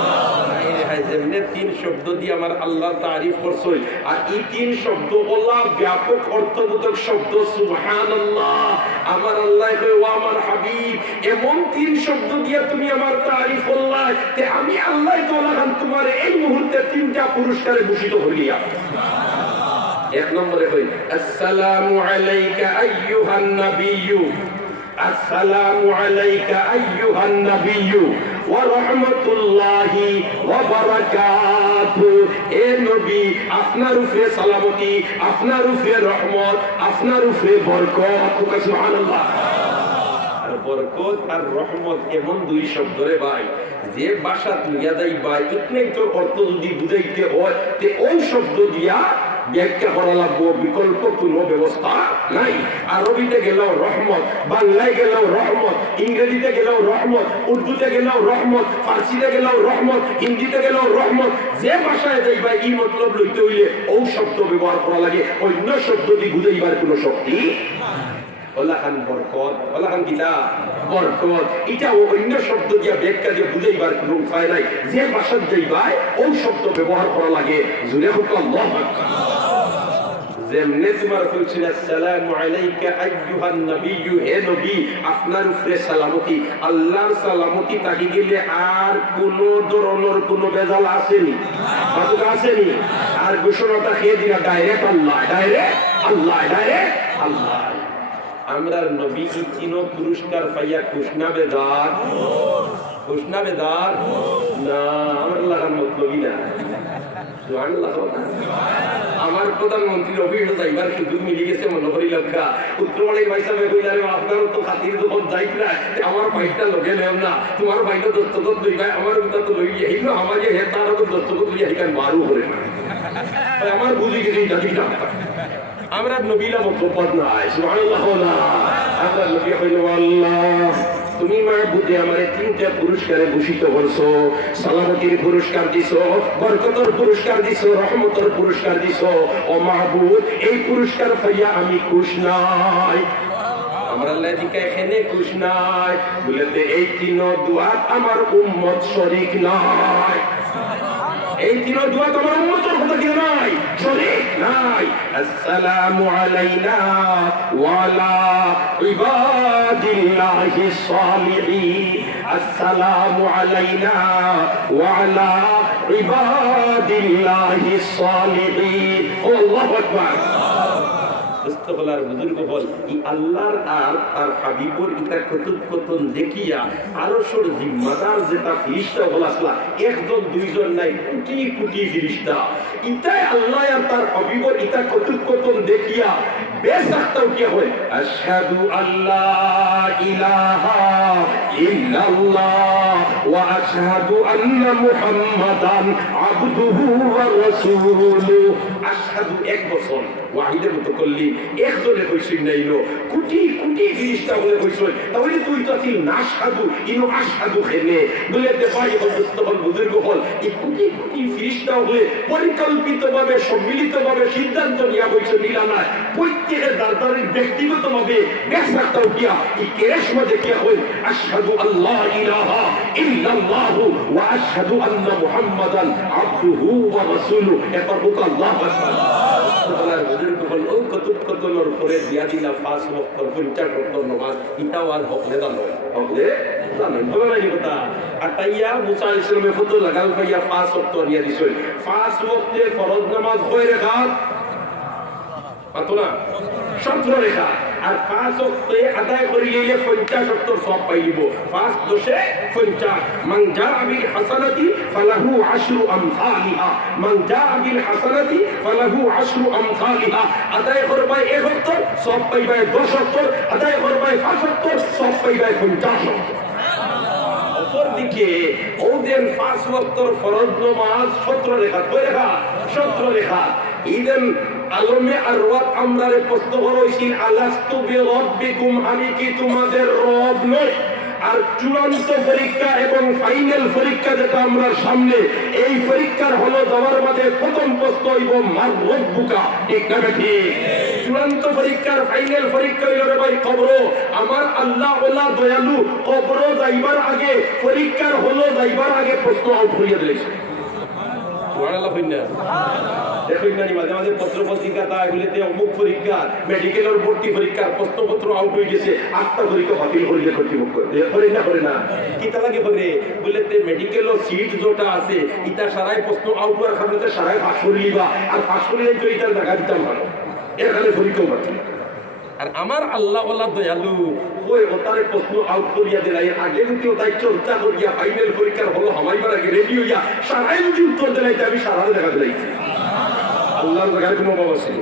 যেমনে তিন শব্দ দিয়ে আমার আল্লাহ তারিফ করছেন, আর এই তিন শব্দ বলা ব্যাপক অর্থবোধক শব্দ। সুবহানাল্লাহ। আমার আল্লাহ কয় ও আমার হাবিব এমন তিন শব্দ দিয়ে তুমি আমার তারিফ করলা তে আমি আল্লাহ তাআলা তোমার এই মুহূর্তে তিনটা পুরস্কারে ভূষিত হইয়া। এক নম্বরে কই আসসালামু আলাইকা আইয়ুহান নাবিয়্যু, আসসালামু আলাইকা আইয়ুহান নাবিয়্যু ওয়া রাহমাতুল্লাহি ওয়া বারাকাতুহু। এ নবী আপনার উপরে সালামতি, আপনার উপরে রহমত, আপনার উপরে বরকত। সুবহানাল্লাহ। বরকত আর রহমত এমন দুই শব্দ রে ভাই, যে ভাষা তুইয়া যাই ভাই ইতনেই তো অর্থ যদি বুঝাইতে হয় তে ওই শব্দ দিয়া ব্যাখ্যা করা লাগবো, বিকল্প কোনো ব্যবস্থা নাই। আরবিতে গেলেও রহমত, বাংলায় গেলেও রহমত, ইংরেজিতে গেলেও রহমত, উর্দুতে গেলেও রহমত, ফার্সিতে গেলেও রহমত, হিন্দিতে গেলেও রহমত। যে ভাষায় যাইবা এই মতলব লইতে হইলে ও শব্দ ব্যবহার করা লাগে, অন্য শব্দ দিয়ে বুঝাইবার কোনো শক্তি ওলাখান বরকত, ওলাখান কিতা বরকত। এটা অন্য শব্দ দিয়া ব্যাখ্যা দিয়ে বুঝাইবার কোনো উপায় নাই। যে ভাষা যাইবাই ও শব্দ ব্যবহার করা লাগে। জুড়ে হোক আল্লাহু আকবার। যেমনে তোমার কইছিল আসসালামু আলাইকা আইয়ুহান নাবিয়্যু, হে নবী আপনার উপরে সালামতি। আল্লাহর সালামতি থাকি গেলে আর কোন ধরনের কোনো বেজাল আসেনি, বাতুকা আসেনি। আর ঘোষণাটা খেয়ে দিলা ডাইরেক্ট আল্লাহ, ডাইরেক্ট আল্লাহ, ডাইরেক্ট আল্লাহ। আমরা নবী কি চিনো পুরস্কার পাইয়া খুশনা বেদার, খুশনা বেদার না আমার লাগার মতলবই না। আমার প্রধানমন্ত্রীর অফিস যাইবার সুযোগ মিলে গেছে মনে করি লক্ষা উত্তরবাড়ির ভাই সাহেব কইলারে আপনারও তো খাতির যখন যাইতরা আমার ভাইটা লগে নেম না, তোমার ভাইটা দস্তখত লই ভাই আমার উত্তর তো লই এইলো আমার যে হে তার দস্তখত লই এখান মারু করে না আমার বুঝি গেছে জাতি না। আমরা নবীলা মতপদ নাই। সুবহানাল্লাহ। আমরা নবী হইল আল্লাহ তুমি মাহবুবে আমারে তিনটা পুরস্কারে ভূষিত করছো। সালামতির পুরস্কার দিছো, বরকতের পুরস্কার দিছো, রহমতের পুরস্কার দিছো। ও মাহবুব এই পুরস্কার পাইয়া আমি খুশ নাই। আমরা আল্লাহ দিকে এখানে খুশ নাই বলেতে এই তিন দোয়াত আমার উম্মত শরীক নাই। এই তিন দোয়াত আমার উম্মতের বলে নাই আসসালামু আলাইনা ওয়া আলা ইবাদিল্লাহিস সালিহিন আসসালামু আলাইনা ওয়া আলা ইবাদিল্লাহিস সালিহিন আল্লাহু আকবার ইস্তগলার বুজুর্গ বল ই আল্লাহর আর তার হাবিবুর ইতা কতন দেখিয়া আরশের জিম্মাদার যেটা ফেরেশতা বলাসলা একজন দুইজন নাই কোটি কোটি ফেরেশতা ইতাই আল্লাহ আর তার হাবিবুর ইতা কতন দেখিয়া বেসাখতাও কি হয় আশহাদু আল্লা ইলাহা ইল্লাল্লাহ ওয়া আশহাদু আন্না মুহাম্মাদান আবদুহু ওয়া রাসূলুহু আশহাদু এক বছর ওয়াহিদের মতো করলি একজনে কইছিস নাইলো কোটি কোটি ফেরেশতা বলে কইছই তাহলে তুই তো আছিস নাশহাদু ইনু আশহাদু খেলে বলেতে পাই মুস্তাফাল বুজুর্গ হল এই কোটি কোটি ফেরেশতা হলে পরিকল্পিতভাবে সম্মিলিতভাবে সিদ্ধান্ত নিয়া কইছে নিলা না প্রত্যেকের দরবারে ব্যক্তিগতভাবে বেসাখতাও কিয়া এই কেরেশমা দেখিয়া হই আশহাদু আল্লা ইলাহা ইল্লাল্লাহু ওয়া আশহাদু আন্না মুহাম্মাদান আবদুহু ওয়া রাসূলুহু এরপর বলতো আল্লাহু আকবার আল্লাহর বুজুর্গ বল ও কতর পরে দিয়া দিলা 5 ওয়াক্ত 50 ওয়াক্ত নামাজ ইতাও আর হকলে দাও হকলে জানেন বলা নাই কথা আটাইয়া মুসা আলাইহিস সালামের ফটো লাগাল পাইয়া 5 ওয়াক্ত নিয়া দিছই 5 ওয়াক্তে ফরজ নামাজ কয় রাকাত পাতলা 17 রাকাত আর 5 ওয়াক্তে আদায় করিলে 50 ওয়াক্ত সওয়াব পাইব 5 দশে 50 মান জাআ বিল হাসানাতি ফালাহু 10 আমসালিহা মান জাআ বিল হাসানাতি ফালাহু 10 আমসালিহা আদায় করবাই 1 ওয়াক্ত সওয়াব পাইবাই 10 ওয়াক্ত আদায় করবাই 5 ওয়াক্ত সওয়াব পাইবাই 50 ওয়াক্ত অপর দিকে ওদের 5 ওয়াক্তর ফরজ নামাজ 17 রাকাত কয় রাকাত 17 রাকাত ইদেন আলমে আরওয়াত আমরারে প্রশ্ন করেছিল আলাস্তু বিরাব্বিকুম আমি কি তোমাদের রব নই আর চূড়ান্ত পরীক্ষা এবং ফাইনাল পরীক্ষা যেটা আমরা সামনে এই পরীক্ষার হলো যাওয়ার মাঝে প্রথম প্রশ্ন হইব মার রব্বুকা ঠিক না ঠিক চূড়ান্ত পরীক্ষার ফাইনাল পরীক্ষা হইল রে ভাই কবর আমার আল্লাহ ওয়ালা দয়ালু কবর যাইবার আগে পরীক্ষার হলো যাইবার আগে প্রশ্ন আউট হইয়া দিয়েছে সুবহানাল্লাহ কইনা দেখুন না মাঝে মাঝে পত্র পত্রিকা তাই বলেতে অমুক পরীক্ষা মেডিকেলের ভর্তি পরীক্ষার প্রশ্নপত্র আউট হয়ে গেছে 8টা পরীক্ষা বাতিল করিয়ে কর্তৃপক্ষ করে না কি তা লাগে করে বলেতে মেডিকেলের সিট যেটা আছে ইটা সারাই প্রশ্ন আউট হওয়ার কারণে সারাই পাস করিবা আর পাস করিলে তো এটার জায়গা দিতাম ভালো এখানে পরীক্ষা বাতিল আর আমার আল্লাহ ওয়ালা দয়ালু ওই ওতারে প্রশ্ন আউট করিয়া দিলাই আগে যদি ওটাই চর্চা করিয়া ফাইনাল পরীক্ষার হলো হামাইবার আগে রেডি হইয়া সারাই যদি উত্তর দিলাইতে আমি সারারে দেখা দিলাইছি আল্লাহর জায়গায় কোনো বাবা ছিল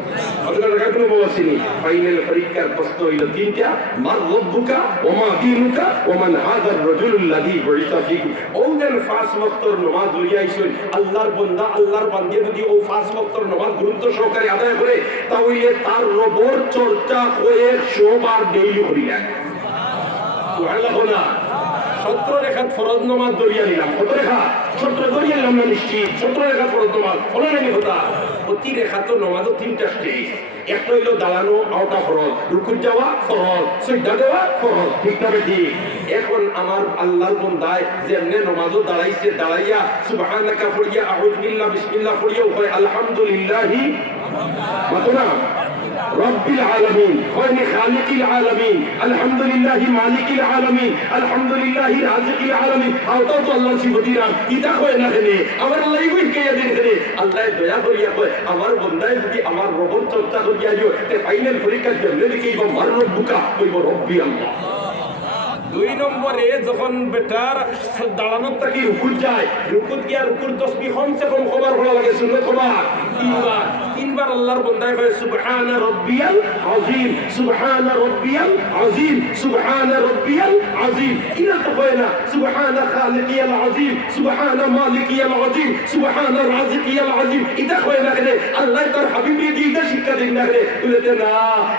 আল্লাহর জায়গায় কোনো বাবা ছিল ফাইনাল পরীক্ষার প্রশ্ন হইল 3টা মার রব্বুকা ওয়া মা দীনুকা ওয়া মান হাযার রাজুলুল্লাযী বুইসা ফীকুম ওদের 5 ওয়াক্তর নামাজ লইয়াইছেন আল্লাহর বান্দা আল্লাহর বান্দী যদি ও 5 ওয়াক্তর নামাজ গুরুত্ব সহকারে আদায় করে তাহলে তার রবের চর্চা হয়ে 100 বার ডেইলি করিয়া সুবহানাল্লাহ না 17 রেখাত ফরজ নামাজ দরিয়া নিলাম কত রেখা 17 দরিয়া নিলাম না নিশ্চিত 17 রেখাত ফরজ নামাজ ফলো নাকি কথা প্রতি রেখাত নামাজও 3টা স্টেজ একটা হইল দাঁড়ানো আওটা ফরজ রুকুত যাওয়া ফরজ সিজদা দেওয়া ফরজ ঠিক না ঠিক এখন আমার আল্লাহর বান্দায় যেমনে নামাজও দাঁড়াইছে দাঁড়াইয়া সুবহানাকা পড়িয়া আউযু বিল্লাহ বিসমিল্লাহ পড়িয়া হয় আলহামদুলিল্লাহি মাতনা رب العالمين خير خالق العالمين الحمد لله مالك العالمين الحمد لله رازق العالمين আওতাও তো আল্লাহ সিফতি নাম ইটা কয় না কেনে আমার আল্লাহ কই কে দেন কেনে আল্লাহ দয়া করিয়া কয় আমার বান্দায় যদি আমার রবের চর্চা করিয়া দিও তে ফাইনাল পরীক্ষা জন্য দেখিব মার রব্বুকা কইব রব্বি আল্লাহ 2 নম্বরে যখন বেটার দাঁড়ানোর তাকি রুকুত যায় রুকুত গিয়া রুকুর তসবিহ কমসে কম খবর হলো লাগে শুনলে খবর তিনবার আল্লাহর বান্দায় কয় সুবহানা রাব্বিয়াল আযীম সুবহানা রাব্বিয়াল আযীম সুবহানা রাব্বিয়াল আযীম ইনা তো কয় না সুবহানা খালিকিয়াল আযীম সুবহানা মালিকিয়াল আযীম সুবহানা রাযিকিয়াল আযীম এটা কয় না কেন আল্লাহ তার হাবিবকে দিটা শিক্ষা দেন না রে বলতে না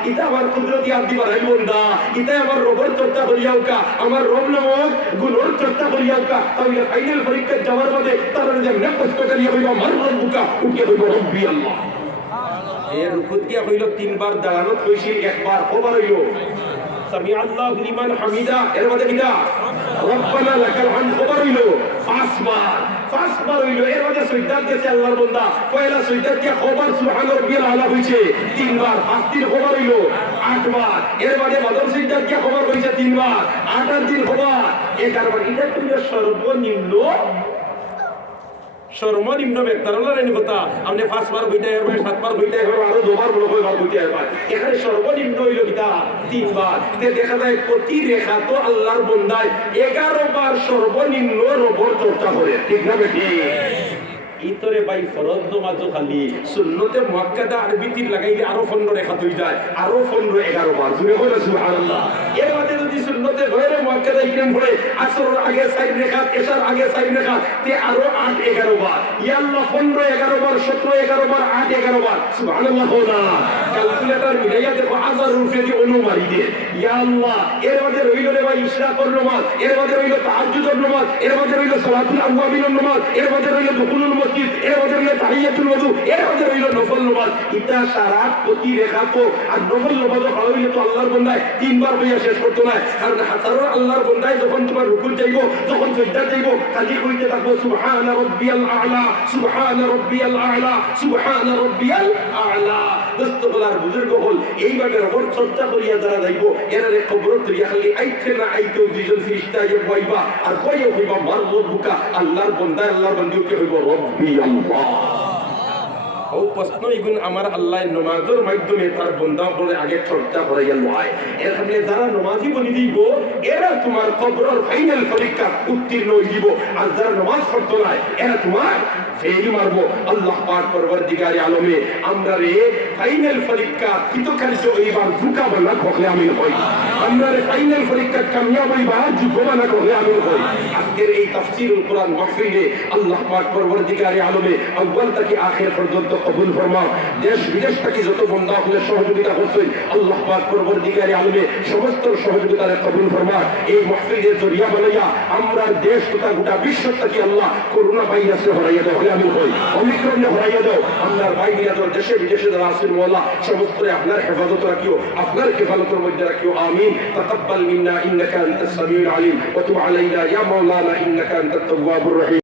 এটা আমার কুদরতি আদি বাড়াইব না এটা আমার রবের চর্চা করিয়াও কা আমার রব নামক গুণর চর্চা করিয়াও কা তাহলে ফাইনাল পরীক্ষা যাওয়ার মধ্যে তার যে নেপস্ত করিয়া হইব আমার রব্বুকা উঠিয়া হইব রব্বি আল্লাহ এর রুকুত গিয়া হইল 3বার দাঁড়ানো কইছিল একবার কবার হইল সামি আল্লাহু লিমান হামিদা এর মধ্যে কিটা রব্বানা লাকাল হামদ কবার হইলো 5 বার হইলো। এর মধ্যে সুজদাত গেছে আল্লাহর বান্দা, পয়লা সুজদাত কে কবার সুবহান রাব্বিয়াল আলা হইছে 3 বার, 5 দিন কবার হইলো 8 বার। এর মধ্যে বদর সুজদাত কে কবার হইছে 3 বার, 8 আর 3 কবার 11 বার। এটা হইলো সর্বনিম্ন বেতারলার এনে কথা আপনি 5 বার বইতে হবে, 7 বার বইতে হবে, আরো 2 বার বড় বার বইতে হবে। এখানে সর্বনিম্ন হইল কিটা 3 বার। তে দেখা যায় প্রতি রেখা তো আল্লাহর বান্দায় 11 বার সর্বনিম্ন রবর চর্চা করে, ঠিক না বেটি? ইতরে ভাই ফরজ নামাজও খালি সুন্নতে মুআক্কাদা আরবিতে লাগাইলে আরো 15 রেখা হয়ে যায়, আরো 15 11 বার। জুড়ে বলে সুবহানাল্লাহ। এর মধ্যে যদি সুন্নতে গয়রে মুআক্কাদা ইকরাম পড়ে আসরের আগে 4 রেখা, এশার আগে 4 রেখা, তে আরো 8 11 বার। ইয়া আল্লাহ 15 11 বার, 17 11 বার, 8 11 বার। সুবহানাল্লাহ। না ক্যালকুলেটর মিলাইয়া দেখো হাজার রুপে দিয়ে অনুমারি দে। ইয়া আল্লাহ এর মধ্যে রইল রে ভাই ইশরাকের নামাজ, এর মধ্যে রইল তাহাজ্জুদের নামাজ, এর মধ্যে রইল সালাতুল আওয়াবিনের নামাজ, এর মধ্যে রইল দুখুলুল মসজিদ, এর মধ্যে রইল তাহিয়াতুল ওযু, এর মধ্যে রইল নফল নামাজ। ইতা সারা প্রতি রেখা তো আর নফল নামাজও হইলে তো আল্লাহর বান্দায় 3 বার হইয়া শেষ করতে না। কারণ হাজারো আল্লাহর বান্দায় যখন তোমার রুকুর যাইবো, যখন সিজদা যাইবো, খালি কইতে থাকবো সুবহান রাব্বিয়াল আ'লা, সুবহান রাব্বিয়াল আ'লা, সুবহান রাব্বিয়াল আ'লা। দস্তগলার বুজুর্গ হল এইভাবে রবর চর্চা করিয়া যারা যাইবো, এরারে কবর তুইয়া খালি আইতে না আইতেও দুইজন ফেরেশতা যে বইবা আর কইও হইবা মাররুবুকা, আল্লাহর বান্দা আল্লাহর বান্দিকে হইব রব্বি আল্লাহ। ও প্রশ্ন এগুন আমার আল্লাহ নামাজের মাধ্যমে তার বান্দা করে আগে চর্চা করাইয়া লয়। এখানে যারা নামাজি বলি দিব এরা তোমার কবরের ফাইনাল পরীক্ষা উত্তীর্ণ হই দিব, আর যারা নামাজ পড়তো না এরা তোমার ফেল মারবো। আল্লাহ পাক পরবর্তীকারে আলমে আমরা রে ফাইনাল পরীক্ষা কৃতকার্য হইবার যোগ্য বানা হলে আমিন হই, আমরা রে ফাইনাল পরীক্ষা কামিয়াব হইবার যোগ্য বানা হলে আমিন হই। আজকের এই তাফসীরুল কোরআন মাহফিলে আল্লাহ পাক পরবর্তীকারে আলমে আউয়াল থেকে আখির পর্যন্ত কবুল ফরমাও। দেশ বিদেশ থেকে যত বান্দা হলে সহযোগিতা করছেন আল্লাহ পাক পরবর্তীকারে আলমে সমস্ত সহযোগিতারে কবুল ফরমাও। এই মাহফিলের জরিয়া বানাইয়া আমরা দেশ তথা গোটা বিশ্ব থেকে আল্লাহ করোনা ভাইরাসে হরাইয়া দাও, আমি হই অমিক্রমে হরাইয়া দাও। আপনার ভাই বিরাদর দেশে বিদেশে যারা আছেন মওলা সমস্ত আপনার হেফাজত রাখিও, আপনার কিফালতের মধ্যে রাখিও। আমিন। তাকাব্বাল মিন্না ইন্নাকা আনতাস সামিউল আলিম ওয়া তুব আলাইনা ইয়া মাওলানা ইন্নাকা আনতাত তাওয়াবুর রহিম।